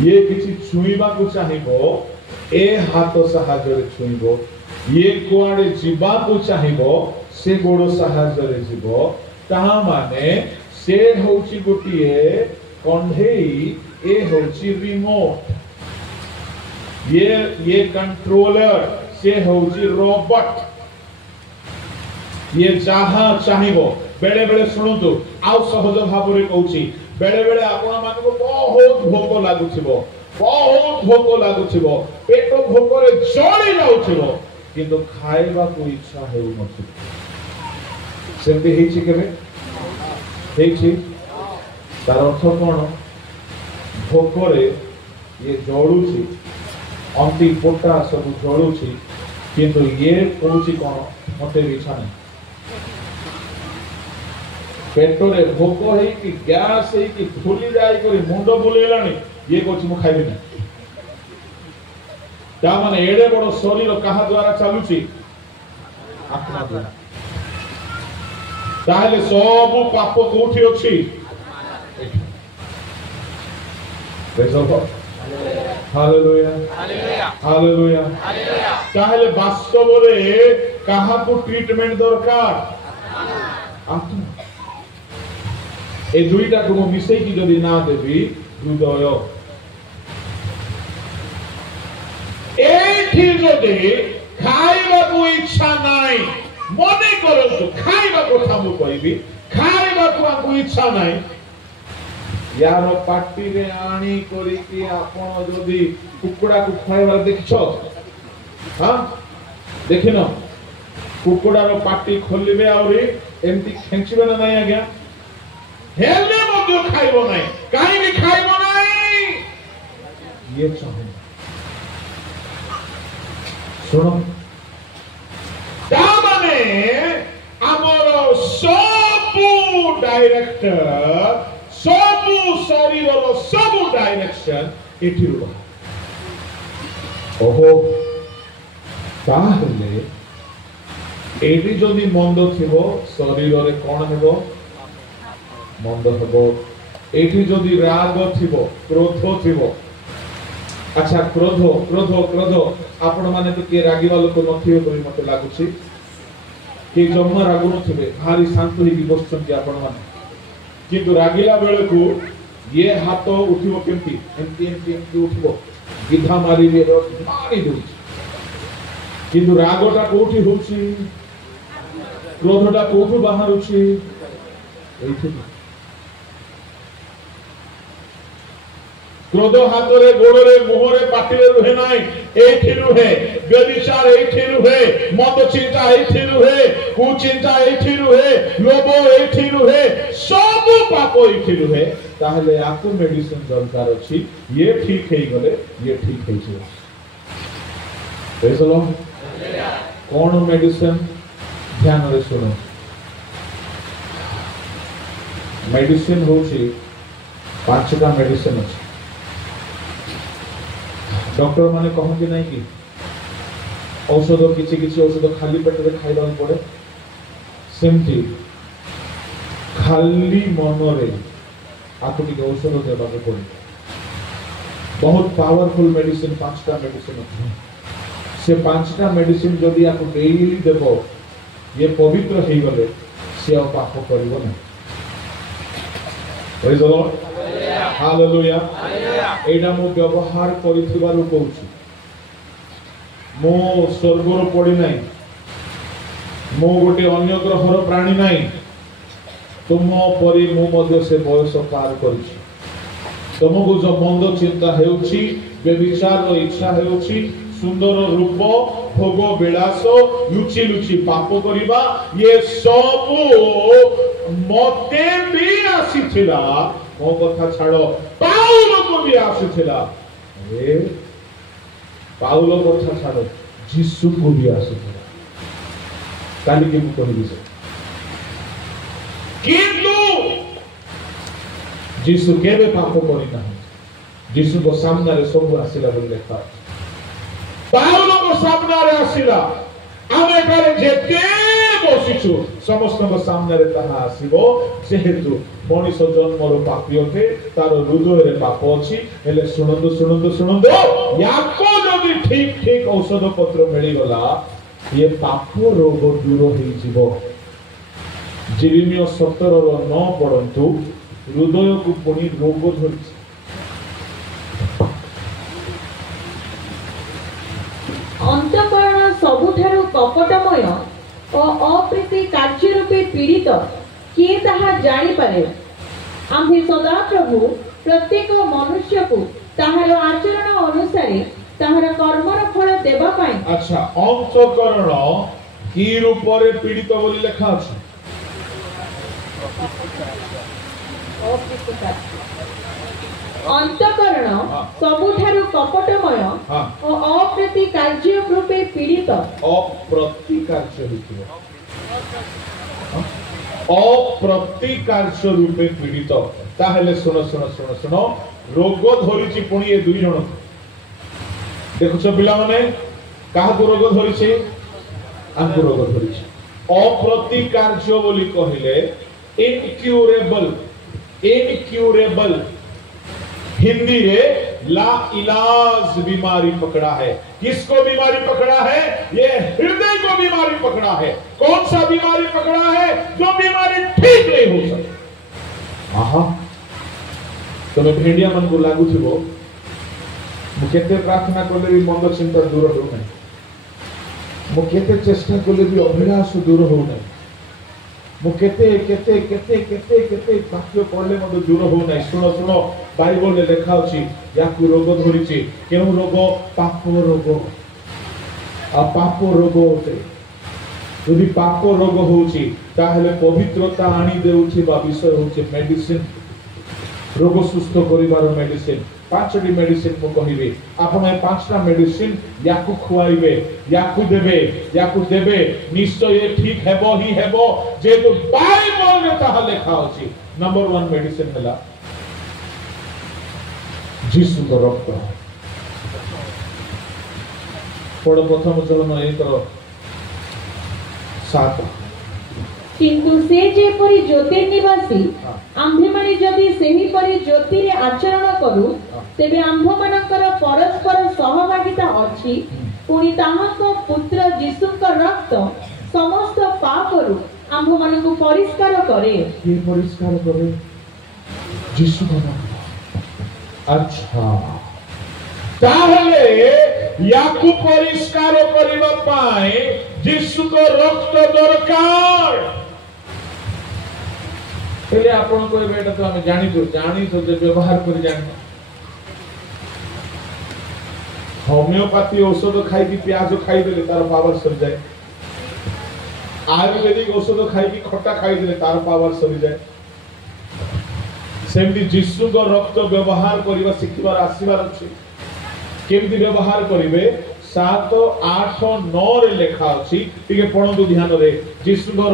ये किछि छुईबा को चाहिबो ए हाथ सहायता रे छुईबो ये कोआडे जीवा को चाहिबो से गोड़ सहायता रे जीवो ताहा माने से होची गोटिए कंढेई ए होची रिमोट ये कंट्रोलर से होची रोबोट ये जहा चाहिबो बेले बेले सुनतु आउ सहज भाव रे कहूची बेले बेले आपण मानको बहुत भोक लागुथिबो पेट भोक रे जळी जाउथिबो किंतु खाइबा को इच्छा हेउ नथि सेमते हेछि केबे हेछि तार अर्थ कोन भोक रे ये जळुछि अंति पोटा सब जळुछि किंतु ये कहूछि कोन मते इच्छा नै पेटरे भोक है कि गैस है कि फुली जाय करी मुंडो बुलेलानी ये कोछि मु खाइबे ना ता माने एडे बड़ शरीर कहा द्वारा चालुची आत्मा द्वारा ताहले सब पाप कोठी अछि praise the Lord hallelujah hallelujah ताहले वास्तव रे कहा को ट्रीटमेंट दरकार आत्मा ए दुईटा को मिसई की जदि ना देबी हृदय एठी जदि खाइबा को इच्छा नाही मने करंतु खाइबा को मु कहबी खाइबा को इच्छा नाही यार पार्टी रे आनी करी कि आपण जदि कुकुड़ा को खाइबा देखछो हां देखिनो कुकुड़ा रो पार्टी खोलिबे आउरी एमती खेंचबे ना नाही आज्ञा हेले मधु खाइबो नाही काई भी खाइबो नाही ये चाहे सुनो ता माने हमरो सब डायरेक्टर सब शरीर रो सब डायरेक्शन एठी रो ओहो ताहले एठी जदि मंद थिबो शरीर रे कोन हेबो मंद हेबो एठी जदि राग थिबो क्रोध थिबो अच्छा क्रोध क्रोध क्रोध आपण माने तो के रागीवा लोक नथिबे बोली मते लागुची के जम्मा रागु नथिबे भारी शांत होई कि बसछन कि आपण माने किंतु रागीला बेले को ये हाथ उठिबो केमती एमती उठिबो गिधा मारी रे मारी दोछि किंतु रागटा कोठी होछि क्रोधटा कोठु बाहरुछि एठी क्रोध हाथरे गोड़रे मुहरे पाटिरे रुहे नाई एठी रुहे व्यभिचार एठी रुहे मद चिंता एठी रुहे कुचिंता एठी रुहे लोभ एठी रुहे सब पाप एठी रुहे ताहले आकु मेडिसिन दरकार अछि ये ठीक हेई गले ये ठीक हेई छै praise the Lord cone medicine ध्यान रे सुनो मेडिसिन होछि पांचटा मेडिसिन अछि डॉक्टर माने कहନ୍ତି नहीं कि औषध किछि किछि औषध खाली पेट रे खाइबा पड़े सेमती खाली मन रे आपको टिके औषध देबा के पड़े बहुत पावरफुल मेडिसिन पांचटा मेडिसिन अछि से 5टा मेडिसिन जदि आपको डेली देव ये पवित्र हो गले से पाप करिवो नहीं। Praise the Lord, hallelujah. एडा मु व्यवहार करिथिबारु कहूची, मो स्वर्गर पड़ी नहीं, मो गोटे अन्य ग्रहर प्राणी नहीं, तुम परी मु मध्य से बयस पार करिछि। तुमको जो मंद चिंता हेउछि, व्यभिचार इच्छा हेउछि, सुंदर रूप, भोग विलास, लुचि लुचि पाप करिबा, ये सब मते भी आसीथिला। मो कथा छाड़ो, पाउल को भी आसीथिला। अरे पाउल कथा छाड़ो, यीशु को भी आसीथिला। काली के मु कहबी से किंतु यीशु केबे पाप करि नाही। यीशु को सामने रे सब आसीला बोल देखा। पाउल को सामने रे आसीला, आमे करे जेते बसिछु समस्त को सामने रे ताहा आसीबो। जेहेतु मनुष्य जन्मरो पापी होते, तार हृदय रे पाप अछि। हेले सुनंदो याको जदि ठीक ठीक औषध पत्र मिली गला, ये पाप रोग दूर हो जीवो। जेरेमिया 17:9 पढ़ंतु, हृदय को पुणी रोग धरछि। अंतःकरण सबुठारु कपटमय और अप्रीति कार्य रूपे पीड़ित किए ताहा जानी पारे। आम्भे सदा प्रभु प्रत्येक मनुष्य को ताहार आचरण अनुसार ताहार कर्मर फल देबा पाई। अच्छा, अंतःकरण की रूपरे पीड़ित बोली लेखा अछि। अंतःकरण सबुठारु कपटमय और अप्रीति कार्य रूपे पीड़ित। अप्रति कार्य हेतिबो, अप्रति कार्य रूपे पीड़ित। ताहेले सुनो रोग धरिछि पुणी ए दुई जण। देखुछ पिला माने काहा को रोग धरिछि, आंको रोग धरिछि। अप्रति कार्य बोली कहिले इनक्यूरेबल हिंदी रे ला इलाज बीमारी पकड़ा है। किसको बीमारी पकड़ा है? ये हृदय को बीमारी पकड़ा है। कौन सा बीमारी पकड़ा है? जो बीमारी ठीक नहीं हो सकती। आहा, तमे भेड़िया मन को लागू थिबो, मु केते प्रार्थना करले भी मंद चिंता दूर हो नहीं, मु केते चेष्टा करले भी अभिलाष दूर हो नहीं, मु केते केते केते केते केते वाक्य पढ़ले मते दूर हो नहीं। सुनो बाइबल रे लिखा अछि, याकु रोग धरिछि। केउ रोग? पाप रोग। आ पाप रोग होते, यदि पाप रोग होछि ताहेले पवित्रता आनी देउछि बा विषय होछि मेडिसिन। रोग सुस्थ करिवार मेडिसिन 5टी मेडिसिन मु कहिबे। आपण ए 5टा मेडिसिन याकु खुआइबे, याकु देबे, निश्चय ये ठीक हेबो ही हेबो, जे तो बाइबल रे ताहा लेखा अछि। नंबर 1 मेडिसिन हला यीशु को रक्त। पढ़ प्रथम चरण 1:7। किंतु से जेपरि ज्योतिर्निवासी आम्भे माने जदि सेही परि ज्योति रे आचरण करू, तेबे आम्भ मानकर परस्पर सहभागिता अछि। पुनि ताहाको पुत्र यीशुक रक्त समस्त पापरु आम्भ मानकु परिष्कार करे। ये परिष्कार करे यीशु का नाम। अच्छा, ताहले याकु परिष्कार करिबा पाए यीशु को रक्त दरकार। पहले आपण को बेटा तो हम जानी तो जे व्यवहार कर जानी। होमियोपैथी औषध खाई की प्याज खाई देले तार पावर सर जाए। आयुर्वेदिक औषध खाई की खट्टा खाई देले तार पावर सर जाए। सेमती यीशु को रक्त व्यवहार करिबा शिखिबार आसीबार अछि। केमती व्यवहार करिवे 7, 8, 9 रे लेखा अछि। ठीक पढंतु ध्यान रे। यीशु को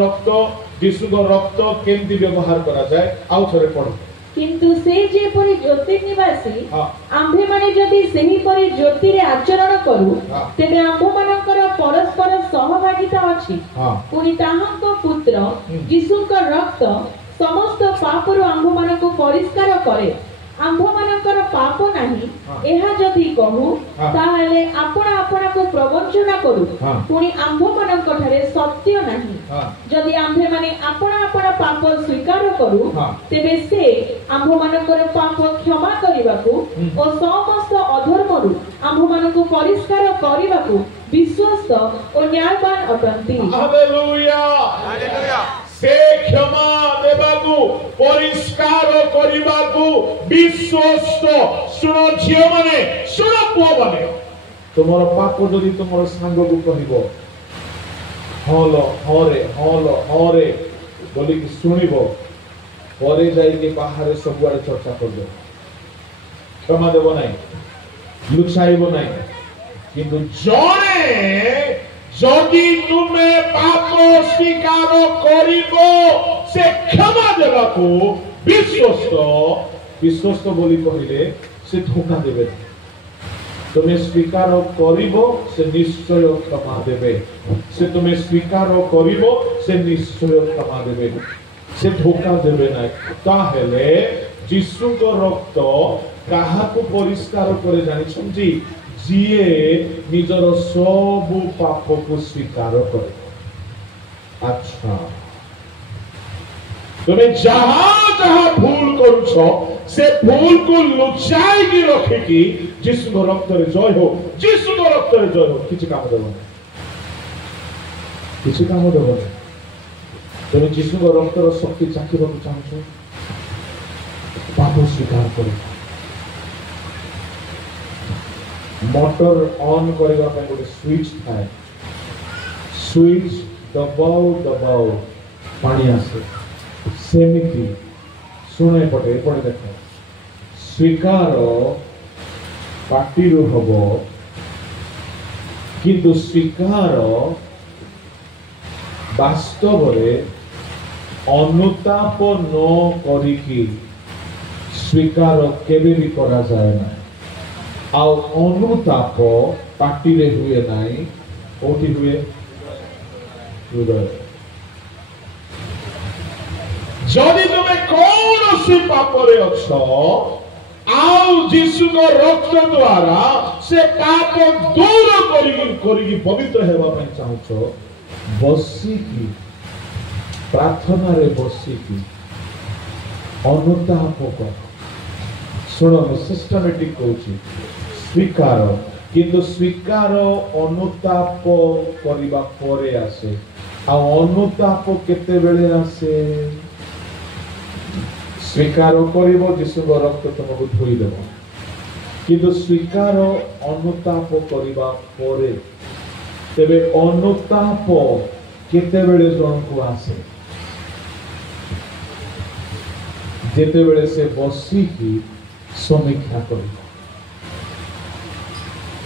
रक्त केमती व्यवहार करा जाए आउ थरे पढो। किंतु से जेपरि ज्योतिर्निवासी आम्भे माने जदि सेही परि ज्योति रे आचरण करू, तेबे आम्भ मानकर परस्पर सहभागिता अछि। पुनि ताहाको पुत्र यीशुक रक्त समस्त पापरु आम्भ मानको परिष्कार करे। आम्भ मानकर पाप नाही, ଏହା ଯଦି କହୁ ହଁ। ତାହେଲେ ଆପଣ ଆପଣଙ୍କୁ ପ୍ରବଞ୍ଚନା କରୁ ହଁ। ପୁଣି ଆମ୍ଭମାନଙ୍କ ଠାରେ ସତ୍ୟ ନାହିଁ। ହଁ। ଯଦି ଆମ୍ଭେମାନେ ଆପଣ ଆପଣ ପାପ ସ୍ୱୀକାର କରୁ ହଁ। ତେବେ ସେ ଆମ୍ଭମାନଙ୍କର ପାପ କ୍ଷମା କରିବାକୁ ଓ ସମସ୍ତ ଅଧର୍ମରୁ ଆମ୍ଭମାନଙ୍କୁ ପରିଷ୍କାର କରିବାକୁ ବିଶ୍ୱସ୍ତ ଓ ନ୍ୟାୟବାନ ଅଟନ୍ତି। ହାଲେଲୁୟା। ସେ କ୍ଷମା ଦେବାକୁ ପରିଷ୍କାର କରିବାକୁ ବିଶ୍ୱସ୍ତ। ଶୁଣ ଝିଅ ମାନେ, ଶୁଣ ପୁଅ ମାନେ, ତୁମର ପାପ ଯଦି ତୁମର ସାଙ୍ଗକୁ କହିବ ହଲ ହରେ ହଲ ହରେ ବୋଲିକି ଶୁଣିବ, ପରେ ଯାଇକି ବାହାରେ ସବୁଆଡେ ଚର୍ଚ୍ଚା କରିବ, କ୍ଷମା ଦେବ ନାହିଁ, ଲୁଚାଇବ ନାହିଁ। କିନ୍ତୁ ଜଣେ ଯଦି ତୁମେ ପାପ ସ୍ୱୀକାର କରିବ, ସେ କ୍ଷମା ଦେବାକୁ ବିଶ୍ୱସ୍ତ। ବିଶ୍ୱସ୍ତ ବୋଲି କହିଲେ ସେ ଧୋକା ଦେବେ। ତୁମେ ସ୍ୱୀକାର କରିବ, ସେ ନିଶ୍ଚୟ କ୍ଷମା ଦେବେ। ସେ ତୁମେ ସ୍ୱୀକାର କରିବ, ସେ ନିଶ୍ଚୟ କ୍ଷମା ଦେବେ, ସେ ଧୋକା ଦେବେ ନାହିଁ। ତାହେଲେ ଯୀଶୁଙ୍କ ରକ୍ତ କାହାକୁ ପରିଷ୍କାର করে ଜାଣିଛନ୍ତି? ଯିଏ ନିଜର ସବୁ ପାପକୁ ସ୍ୱୀକାର କରେ। ଆଚ୍ଛା, ତୁମେ ଯାହା ଯାହା ଭୁଲ କରୁଛ, ସେ ଭୁଲକୁ ଲୁଚାଇକି ରଖିକି ଯୀଶୁଙ୍କ ରକ୍ତରେ ଜୟ ହୋ, ଯୀଶୁଙ୍କ ରକ୍ତରେ ଜୟ ହୋ, କିଛି କାମ ଦେବନି, କିଛି କାମ ଦେବନି। ତୁମେ ଯୀଶୁଙ୍କ ରକ୍ତର ଶକ୍ତି ଚାଖିବାକୁ ଚାହୁଁଛ, ପାପ ସ୍ୱୀକାର କର। मोटर ऑन करने गोटे स्विच थाए, स्विच दबाओ दबाओ पानी आसे, सेमिति शुणे पटे एपटे देख, स्वीकार पार्टी हम किंतु स्वीकार वास्तव अनुताप न करिकी स्वीकार केबे भी करा जाए ना। आउ अनुताप पार्टी रे हुए नाई, कोठी हुए हृदय। जदि तुमे कौन सी पाप रे अछो, आउ यीशु को रक्त द्वारा से पाप दूर करिकी पवित्र हेबा पई चाहछो, बसिकी प्रार्थना रे बसिकी अनुताप कर। सुनो सिस्टमेटिक कहूची, स्वीकार किंतु स्वीकार अनुताप करिबा परे आसे। आ अनुताप केते बेले आसे? स्वीकार करिबो यीशुर रक्त तुमको धोई देबो, किंतु स्वीकार अनुताप करिबा परे। तेबे अनुताप केते बेले जनको आसे? जेते बेले से बसिकी समीक्षा करिबो,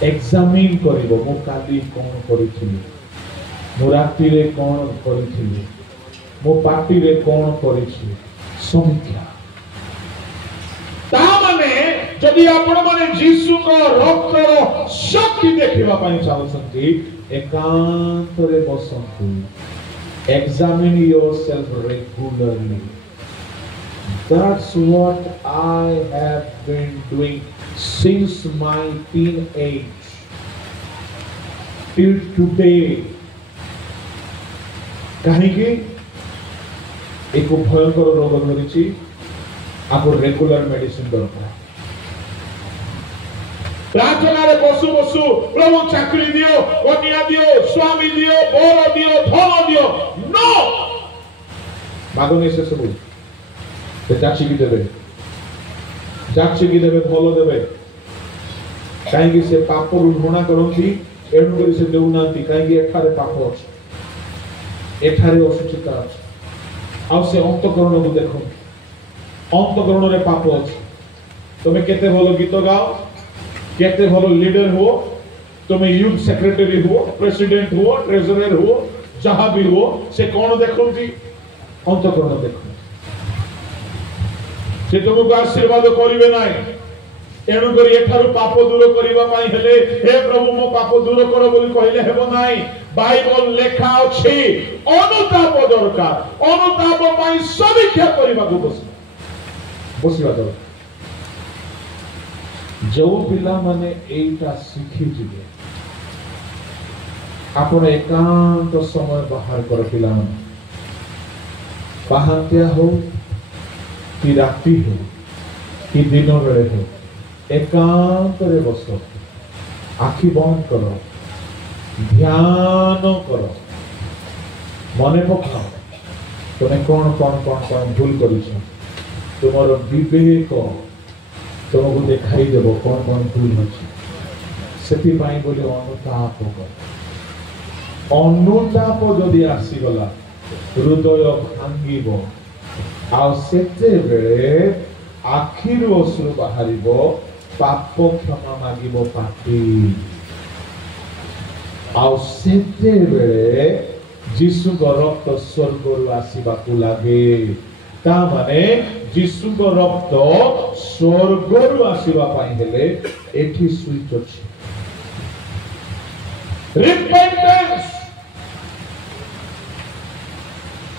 एग्जामिन करिबो, मो काली कोन करिथिली, मो राति रे कोन करिथिली, मो पार्टी रे कोन करिछि, समीक्षा। ता माने जदि आपण माने यीशु को रक्तर शक्ति देखिबा पई चाहछंती, एकांत रे बसंतु, examine yourself regularly. That's what I have been doing since my teenage till today. कहीं एक भयंकर रोग धरी, आपको रेगुलर मेडिसिन दरकार। प्रार्थना रे बसु बसु प्रभु चाकरी दियो, कन्या दियो, स्वामी दियो, बर दियो, धन दियो, नो मागनी से सब जाचिकी देवे, जाचिकी देवे, भलो देवे। कहीं से पाप घृणा करती, एणु करी से देउना, कहीं एठारे पाप अछि, एठारे असुचिता अछि। आ से अंतकरण को देखो, अंतकरण रे पाप अछि। तुमे केते भलो गीत गाओ, केते भलो लीडर हो, तुमे यूथ सेक्रेटरी हो, प्रेसिडेंट हो, ट्रेजरर हो, जहां भी हो, से कौन देखौती? अंतकरण देखो। से तुमको आशीर्वाद करिवे नाही, एणु करी एठारु पाप दूर करिबा पई हेले, हे प्रभु मो पाप दूर कर बोली कहले हेबो नाही। बाइबल लेखा अछि अनुताप दरकार, अनुताप पई समीक्षा करिबा को बसिबा दरकार। जो पिला माने एटा शिखी जिवे आपण एकांत समय बाहर कर पिला माने पहांतिया हो कि राति हो कि दिन बेले हो एकांत रे बस आखि बंद कर ध्यान कर मने पकाओ तुम्हें कौन कौन कौन कौन भूल कर तुम विवेक तुमको देखाई देव कौन कौन भूल अच्छी से अनुताप कर अनुताप जदि आसीगला हृदय भांगिब आते आखिर अश्रु बाहर पाप क्षमा मागिब पाटी आते जीशु रक्त स्वर्ग आसवाक लगे ता माने जीशु रक्त स्वर्ग आसवा हेले एठी स्विच अछि रिपेंटेंस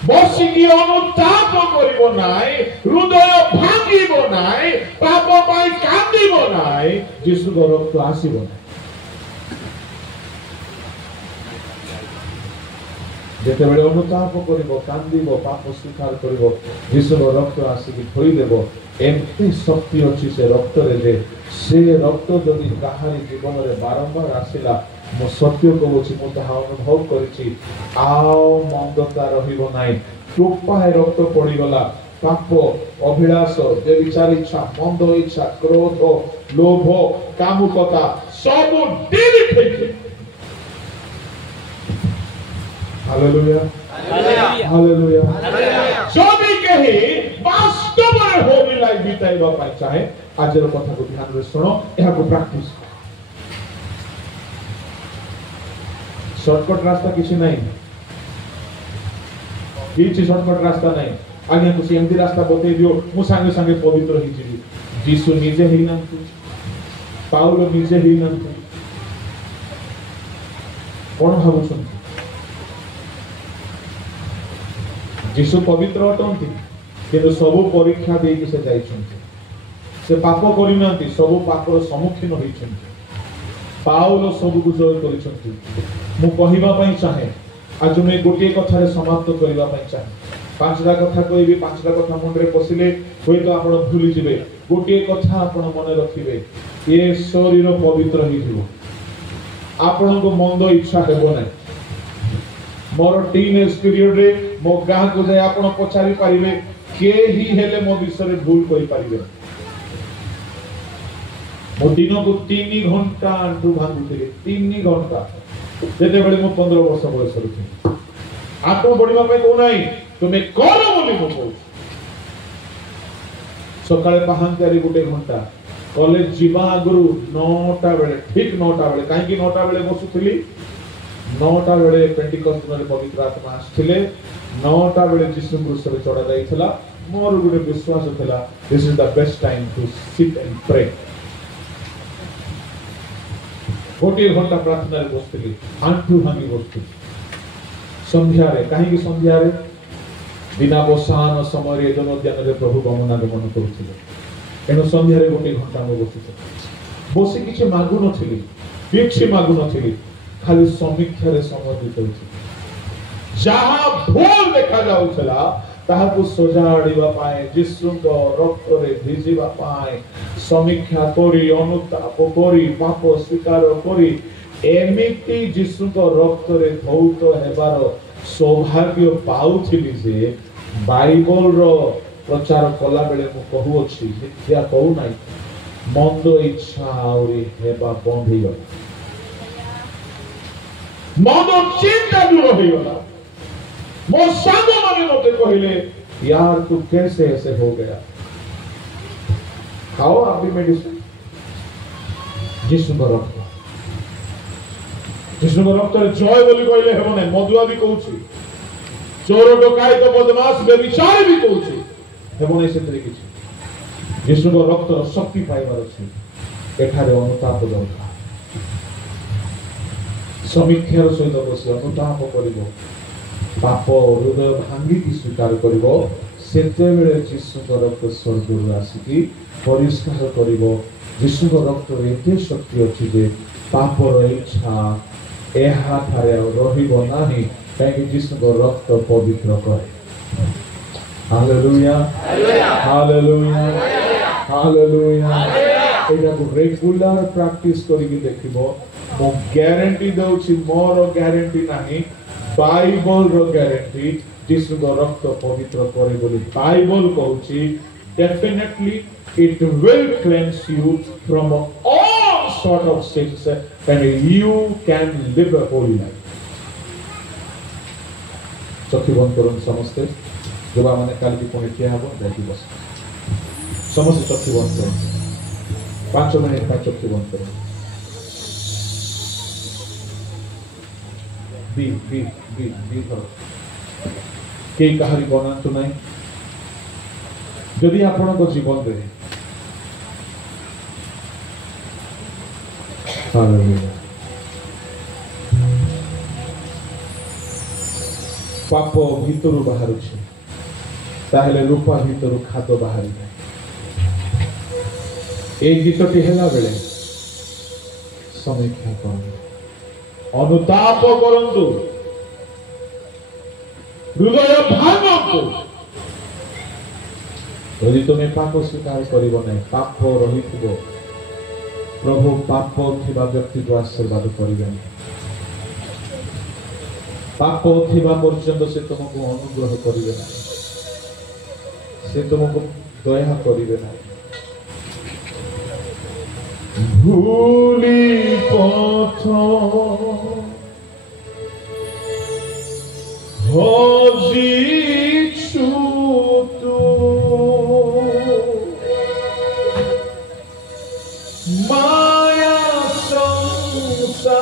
बसिकी अनुताप करिबो नाय हृदय भांगिबो नाय पाप पाई कांदिबो नाय जीशु रक्त आसीबो नाय जेते बेले अनुताप करिबो कांदिबो पाप स्वीकार करिबो जीशु रक्त आसीकी धोई देबो एमती शक्ति अछि से रक्त रे जे से रक्त जदि काहारी जीवन रे बारंबार आसिला मो सत्य कहूछि मो ताहा अनुभव करिछि आओ मंदता रहिबो नाइ टोपाए रक्त पड़ी गला पाप अभिलाष व्यभिचार इच्छा मंद इच्छा क्रोध लोभ कामुकता सब डिलीट होइछि हालेलुया हालेलुया जदि केही वास्तव में होली लाइफ बिताइबा पाई चाहे आजर कथा को ध्यान रे सुनो एहा को प्रैक्टिस शॉर्टकट रास्ता किसी नहीं किसी शॉर्टकट रास्ता नहीं आगे कुछ एमती रास्ता बतई दियो मु संगे संगे पवित्र ही जीवी जीसु निजे ही नंतु पाउलो निजे ही नंतु कोन भाबुछन जीसु पवित्र अटंती किंतु सब परीक्षा दे के से जाइछन्ति से पाप करिनांती सब पापर सम्मुखीन होइछन्ति पाउलो सब को जय करिछन्ति मु कहिबा पई चाहे आज मैं गोटे कथा रे समाप्त करिबा पई चाहे पांचटा कथा कहबी पांचटा कथा मन रे पसिले होय तो आपण भूली जिवे गोटे कथा आपण मन रखिबे ए शरीर पवित्र ही जीवो आपण को मंद इच्छा हेबो नै मोर टीनेज पीरियड रे मो गां को जाय आपण पचारि पारिबे के ही हेले मो विषय भूल कहि पारिबे मो दिन को 3 घंटा अंटू भांगुथिले 3 घंटा जेते बेले मो 15 वर्ष बयस रथि आत्म बढ़िबा पे को नाही तुमे कर बोली मो कहू सकाळे पहांतारी गुटे घंटा कॉलेज जीवा आगुरु 9टा बेले ठीक 9टा बेले काहे कि 9टा बेले बसुथिली 9टा बेले पेंटिकॉस्ट रे पवित्र आत्मा आस्थिले 9टा बेले यीशु क्रूस रे चढ़ा जाइथिला मोर गुटे विश्वास थिला this is the best time to sit and pray गोटे घंटा प्रार्थना रे बसथिली आंठू भांगी बसथिली संध्या रे काहे कि संध्या रे बिना बसान समय रे जनोद्यान रे प्रभु गमनागमन करूथिले एनो संध्या रे गोटे घंटा मो बसिथिली बसी किछि मागु नथिली किछि मागु नथिली खाली समीक्षा रे समय बितौथि जहां भूल देखा जाउछला ताहा को सजाड़ीबा पाए यीशु को रक्त रे भिजिबा पाए समीक्षा करी अनुताप करी पाप स्वीकार करी एमिति यीशु को रक्त रे धौत हेबार सौभाग्य पाउथिली जे बाइबल रो प्रचार कला बेले मु कहू अछि मिथ्या कहू नाही मंद इच्छा औरी हेबा बंद ही गला मन चिंता दूर हो गला मो सांग माने मते कहिले यार तू कैसे ऐसे हो गया खाओ आप भी मेडिसिन जिसु रक्त रे जय बोली कहिले हेबो नै मधुआ भी कहूची चोर डकायत बदमाश बेविचार भी कहूची हेबो नै सेतरे किछि जिसु रक्त रो शक्ति पाइबार अछि एठारे अनुताप दरकार समीक्षार सहित बसी अनुताप करिबो पाप हृदय भांगी की स्वीकार करिबो ସେତେବେଳେ ଯୀଶୁଙ୍କ ରକ୍ତ ସ୍ୱର୍ଗରୁ ଆସିକି ପରିଷ୍କାର କରିବ। ଯୀଶୁଙ୍କ ରକ୍ତରେ ଏତେ ଶକ୍ତି ଅଛି ଯେ ପାପର ଇଚ୍ଛା ଏହାଠାରେ ଆଉ ରହିବ ନାହିଁ, କାହିଁକି ଯୀଶୁଙ୍କ ରକ୍ତ ପବିତ୍ର କରେ। Hallelujah, hallelujah, hallelujah. ଏଇଟାକୁ ରେଗୁଲାର ପ୍ରାକ୍ଟିସ କରିକି ଦେଖିବ। ମୁଁ ଗ୍ୟାରେଣ୍ଟି ଦଉଛି, ମୋର ଗ୍ୟାରେଣ୍ଟି ନାହିଁ, ବାଇବଲର ଗ୍ୟାରେଣ୍ଟି। ଯୀଶୁଙ୍କ ରକ୍ତ ପବିତ୍ର କରେ ବୋଲି ବାଇବଲ କହୁଛି। Definitely it will cleanse you from all sort of sins and you can live a holy life. চক্ষু বন্ধ করুন ସମସ୍ତେ। ଯୁବାମାନେ କାଲିକି ପୁଣି ଠିଆ ହେବ, ଯାଇକି ବସ। ସମସ୍ତେ ଚକ୍ଷୁ ବନ୍ଦ କରନ୍ତୁ। 5 ମିନିଟ୍ ପାଇଁ ଚକ୍ଷୁ ବନ୍ଦ କରନ୍ତୁ। ବି ଧର, କେହି କାହାରି ବନାନ୍ତୁ ନାହିଁ। ଯଦି ଆପଣଙ୍କ ଜୀବନରେ ପାପ ଭିତରୁ ବାହାରୁଛି, ତାହେଲେ ରୂପା ଭିତରୁ ଖାଦ ବାହାରିବ। এই গীতটি ହେଲା ବେଳେ ସମୀକ୍ଷା କରନ୍ତୁ, ଅନୁତାପ କରନ୍ତୁ, ହୃଦୟ ଭାଙ୍ଗନ୍ତୁ। ଯଦି ତୁମେ ପାପ ସ୍ୱୀକାର କରିବ ନାହିଁ, ପାପ ରହିଥିବ, ପ୍ରଭୁ ପାପ ଥିବା ବ୍ୟକ୍ତିକୁ ଆଶୀର୍ବାଦ କରିବେନି। ପାପ ଥିବା ପର୍ଯ୍ୟନ୍ତ ସେ ତୁମକୁ ଅନୁଗ୍ରହ କରିବେ ନାହିଁ, ସେ ତୁମକୁ ଦୟା କରିବେ ନାହିଁ। ভুলি পথ হজিছু তু মায়া সংসারে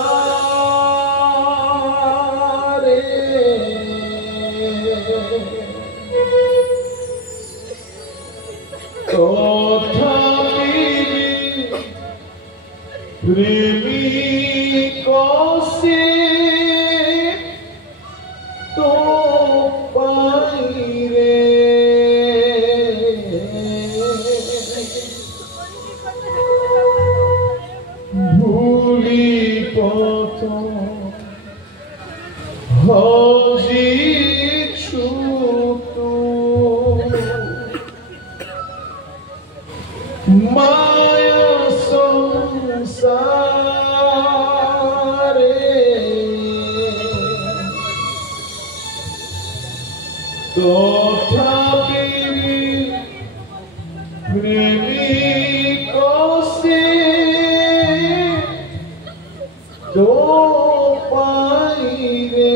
প্রেমিক সে তো পাইরে ভুলি পথ হজিছু তু মায়া সংসারে তথাপি প্রেমিক সে তো পাইরে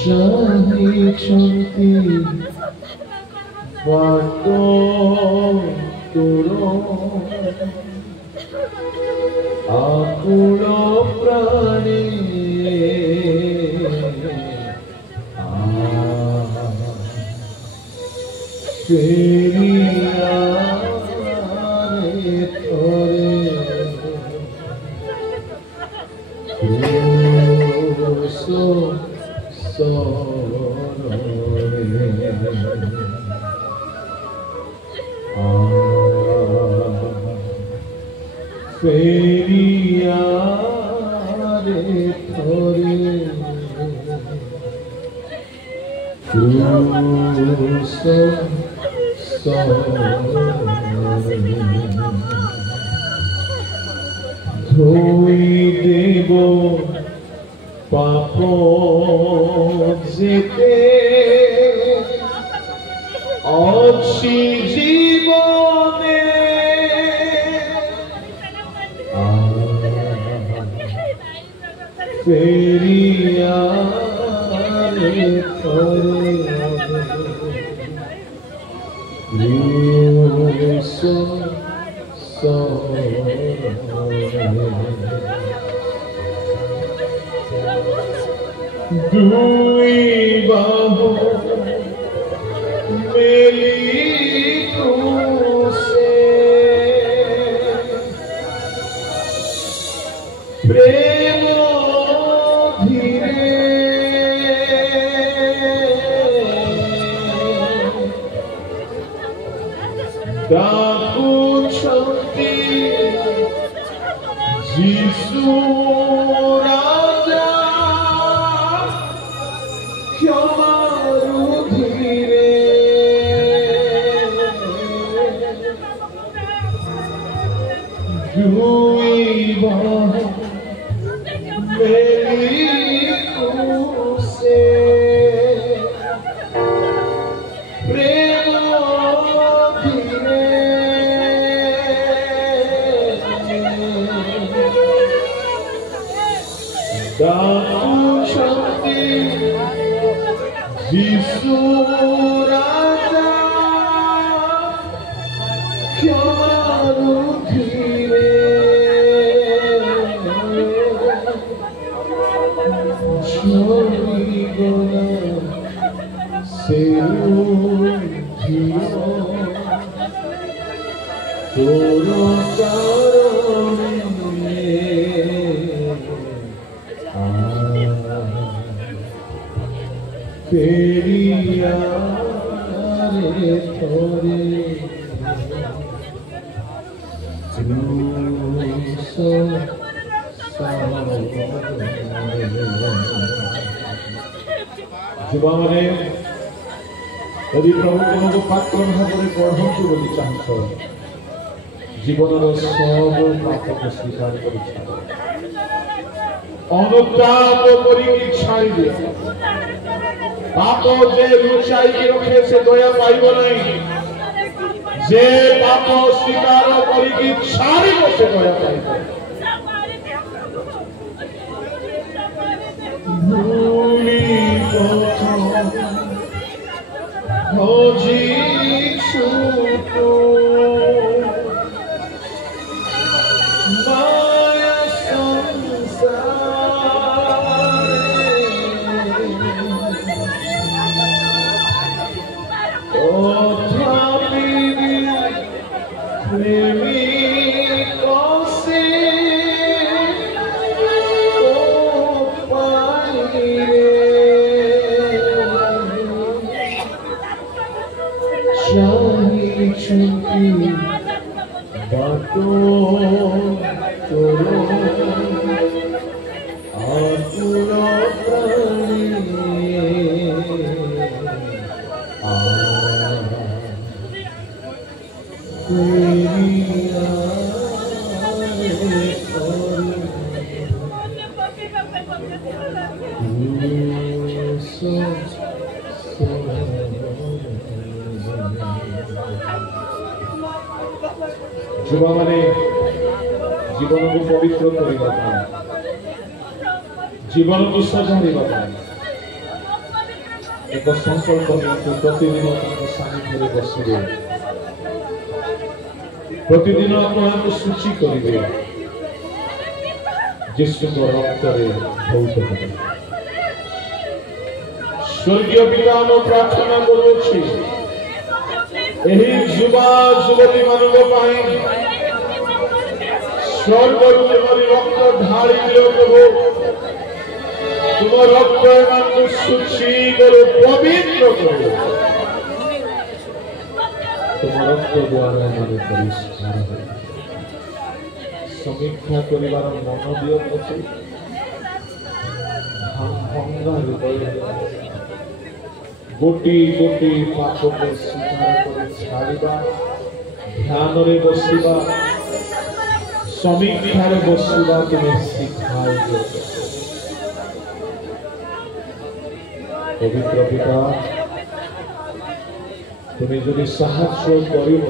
চাহিଛନ୍ତି বাট তোর আকুল প্রাণে ফেরিয়া রে তোরে সো ফেরিয়া রে তোরে ধুই দেব পাপ যেতে অছি জীবনে ফেরিয়া রে তোরে দুই বাহু মেলি তুসে প্রেম ধীরে ডাকুଛନ୍ତି যিশু রাজা ক্ষমারু ধীরে জুইবা মেরি কুসে প্রেম ধীরে ডাকুଛନ୍ତି যিশু রাজা ক্ষমারু ধীরে ছড়িগলা সেরুধিও তোর কারণে পেরিয়ারে থরে ଯୁବାମାନେ ଯଦି ପ୍ରଭୁ ତୁମକୁ ପାତ୍ର ଭାବରେ ପଢ଼ନ୍ତୁ ବୋଲି ଚାହୁଁଛ ଜୀବନର ସବୁ ପାପକୁ ସ୍ୱୀକାର କରି ଛାଡ଼ ଅନୁତାପ କରିକି ଛାଡ଼ିଦିଅ ପାପ ଯେ ଲୁଚାଇକି ରଖେ ସେ ଦୟା ପାଇବ ନାହିଁ ଯେ ପାପ ସ୍ୱୀକାର କରିକି ଛାଡ଼ିବ ସେ ଦୟା ପାଇବ ଭୁଲି ପଥ ଖୋଜି ଛୁଟୁ ମାୟା সংসারে তথাপি প্রেমিক সে চাহিছুকি বাটো তোর আকুল প্রাণী ଯୁବାମାନେ ଜୀବନକୁ ପବିତ୍ର କରିବା ପାଇଁ ଜୀବନକୁ ସଜାଡ଼ିବା ପାଇଁ ଏକ ସଂକଳ୍ପ ନିଅନ୍ତୁ ପ୍ରତିଦିନ ତାଙ୍କ ସାନ୍ନିଧ୍ୟରେ ବସିବେ ପ୍ରତିଦିନ ଆପଣଙ୍କୁ ସୂଚୀ କରିବେ ଯୀଶୁଙ୍କ ରକ୍ତରେ ଧୌତ ହେବେ ସ୍ୱର୍ଗୀୟ ପିତା ମୁଁ ପ୍ରାର୍ଥନା କରୁଅଛି ଏହି ଯୁବା ଯୁବତୀ ମାନଙ୍କ ପାଇଁ ସ୍ୱର୍ଗରୁ ତୁମରି ରକ୍ତ ଢାଳି ଦିଅ ପ୍ରଭୁ ତୁମ ରକ୍ତ ଏମାନଙ୍କୁ ଶୁଚି କରୁ ପବିତ୍ର କରୁ ତୁମ ରକ୍ତ ଦ୍ୱାରା ଏମାନେ ପରିଷ୍କାର ହେବେ ସମୀକ୍ଷା କରିବାର ମନ ଦିଅ ପ୍ରଭୁ ଭଙ୍ଗା ହୃଦୟ ଗୋଟି ଗୋଟି ପାପକୁ ସ୍ୱୀକାର କରି ଛାଡ଼ିବା ଧ୍ୟାନରେ ବସିବା ସମୀକ୍ଷାରେ ବସିବା ତୁମେ ଶିଖାଇ ଦିଅ ପବିତ୍ର ପିତା ତୁମେ ଯଦି ସାହାଯ୍ୟ କରିବ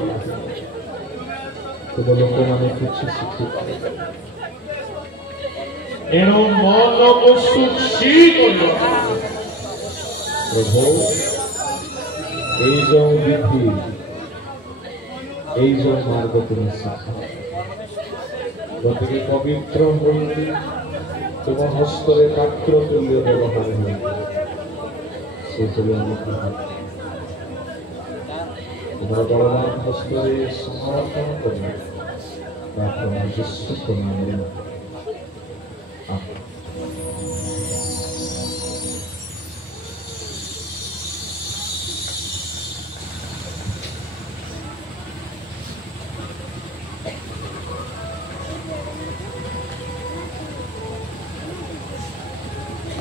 ତୁମ ଲୋକମାନେ କିଛି ଶିଖିପାରିବେ ଏଣୁ ମନକୁ ଶୁଚି କରିବ ପ୍ରଭୁ এই ଯେଉଁ ବିଧି এই ଯେଉଁ ମାର୍ଗ ତୁମେ ଶିଖାଅ ଗତିକେ ପବିତ୍ର ହୁଅନ୍ତି ତୁମ ହସ୍ତରେ ପାତ୍ର ତୁଲ୍ୟ ବ୍ୟବହାର ହୁଅନ୍ତି ସେସବୁ ଆମକୁ ତୁମର ବଳବାନ ହସ୍ତରେ ସମର୍ପଣ କରି ପ୍ରାର୍ଥନା ଯୀଶୁଙ୍କ ନାମରେ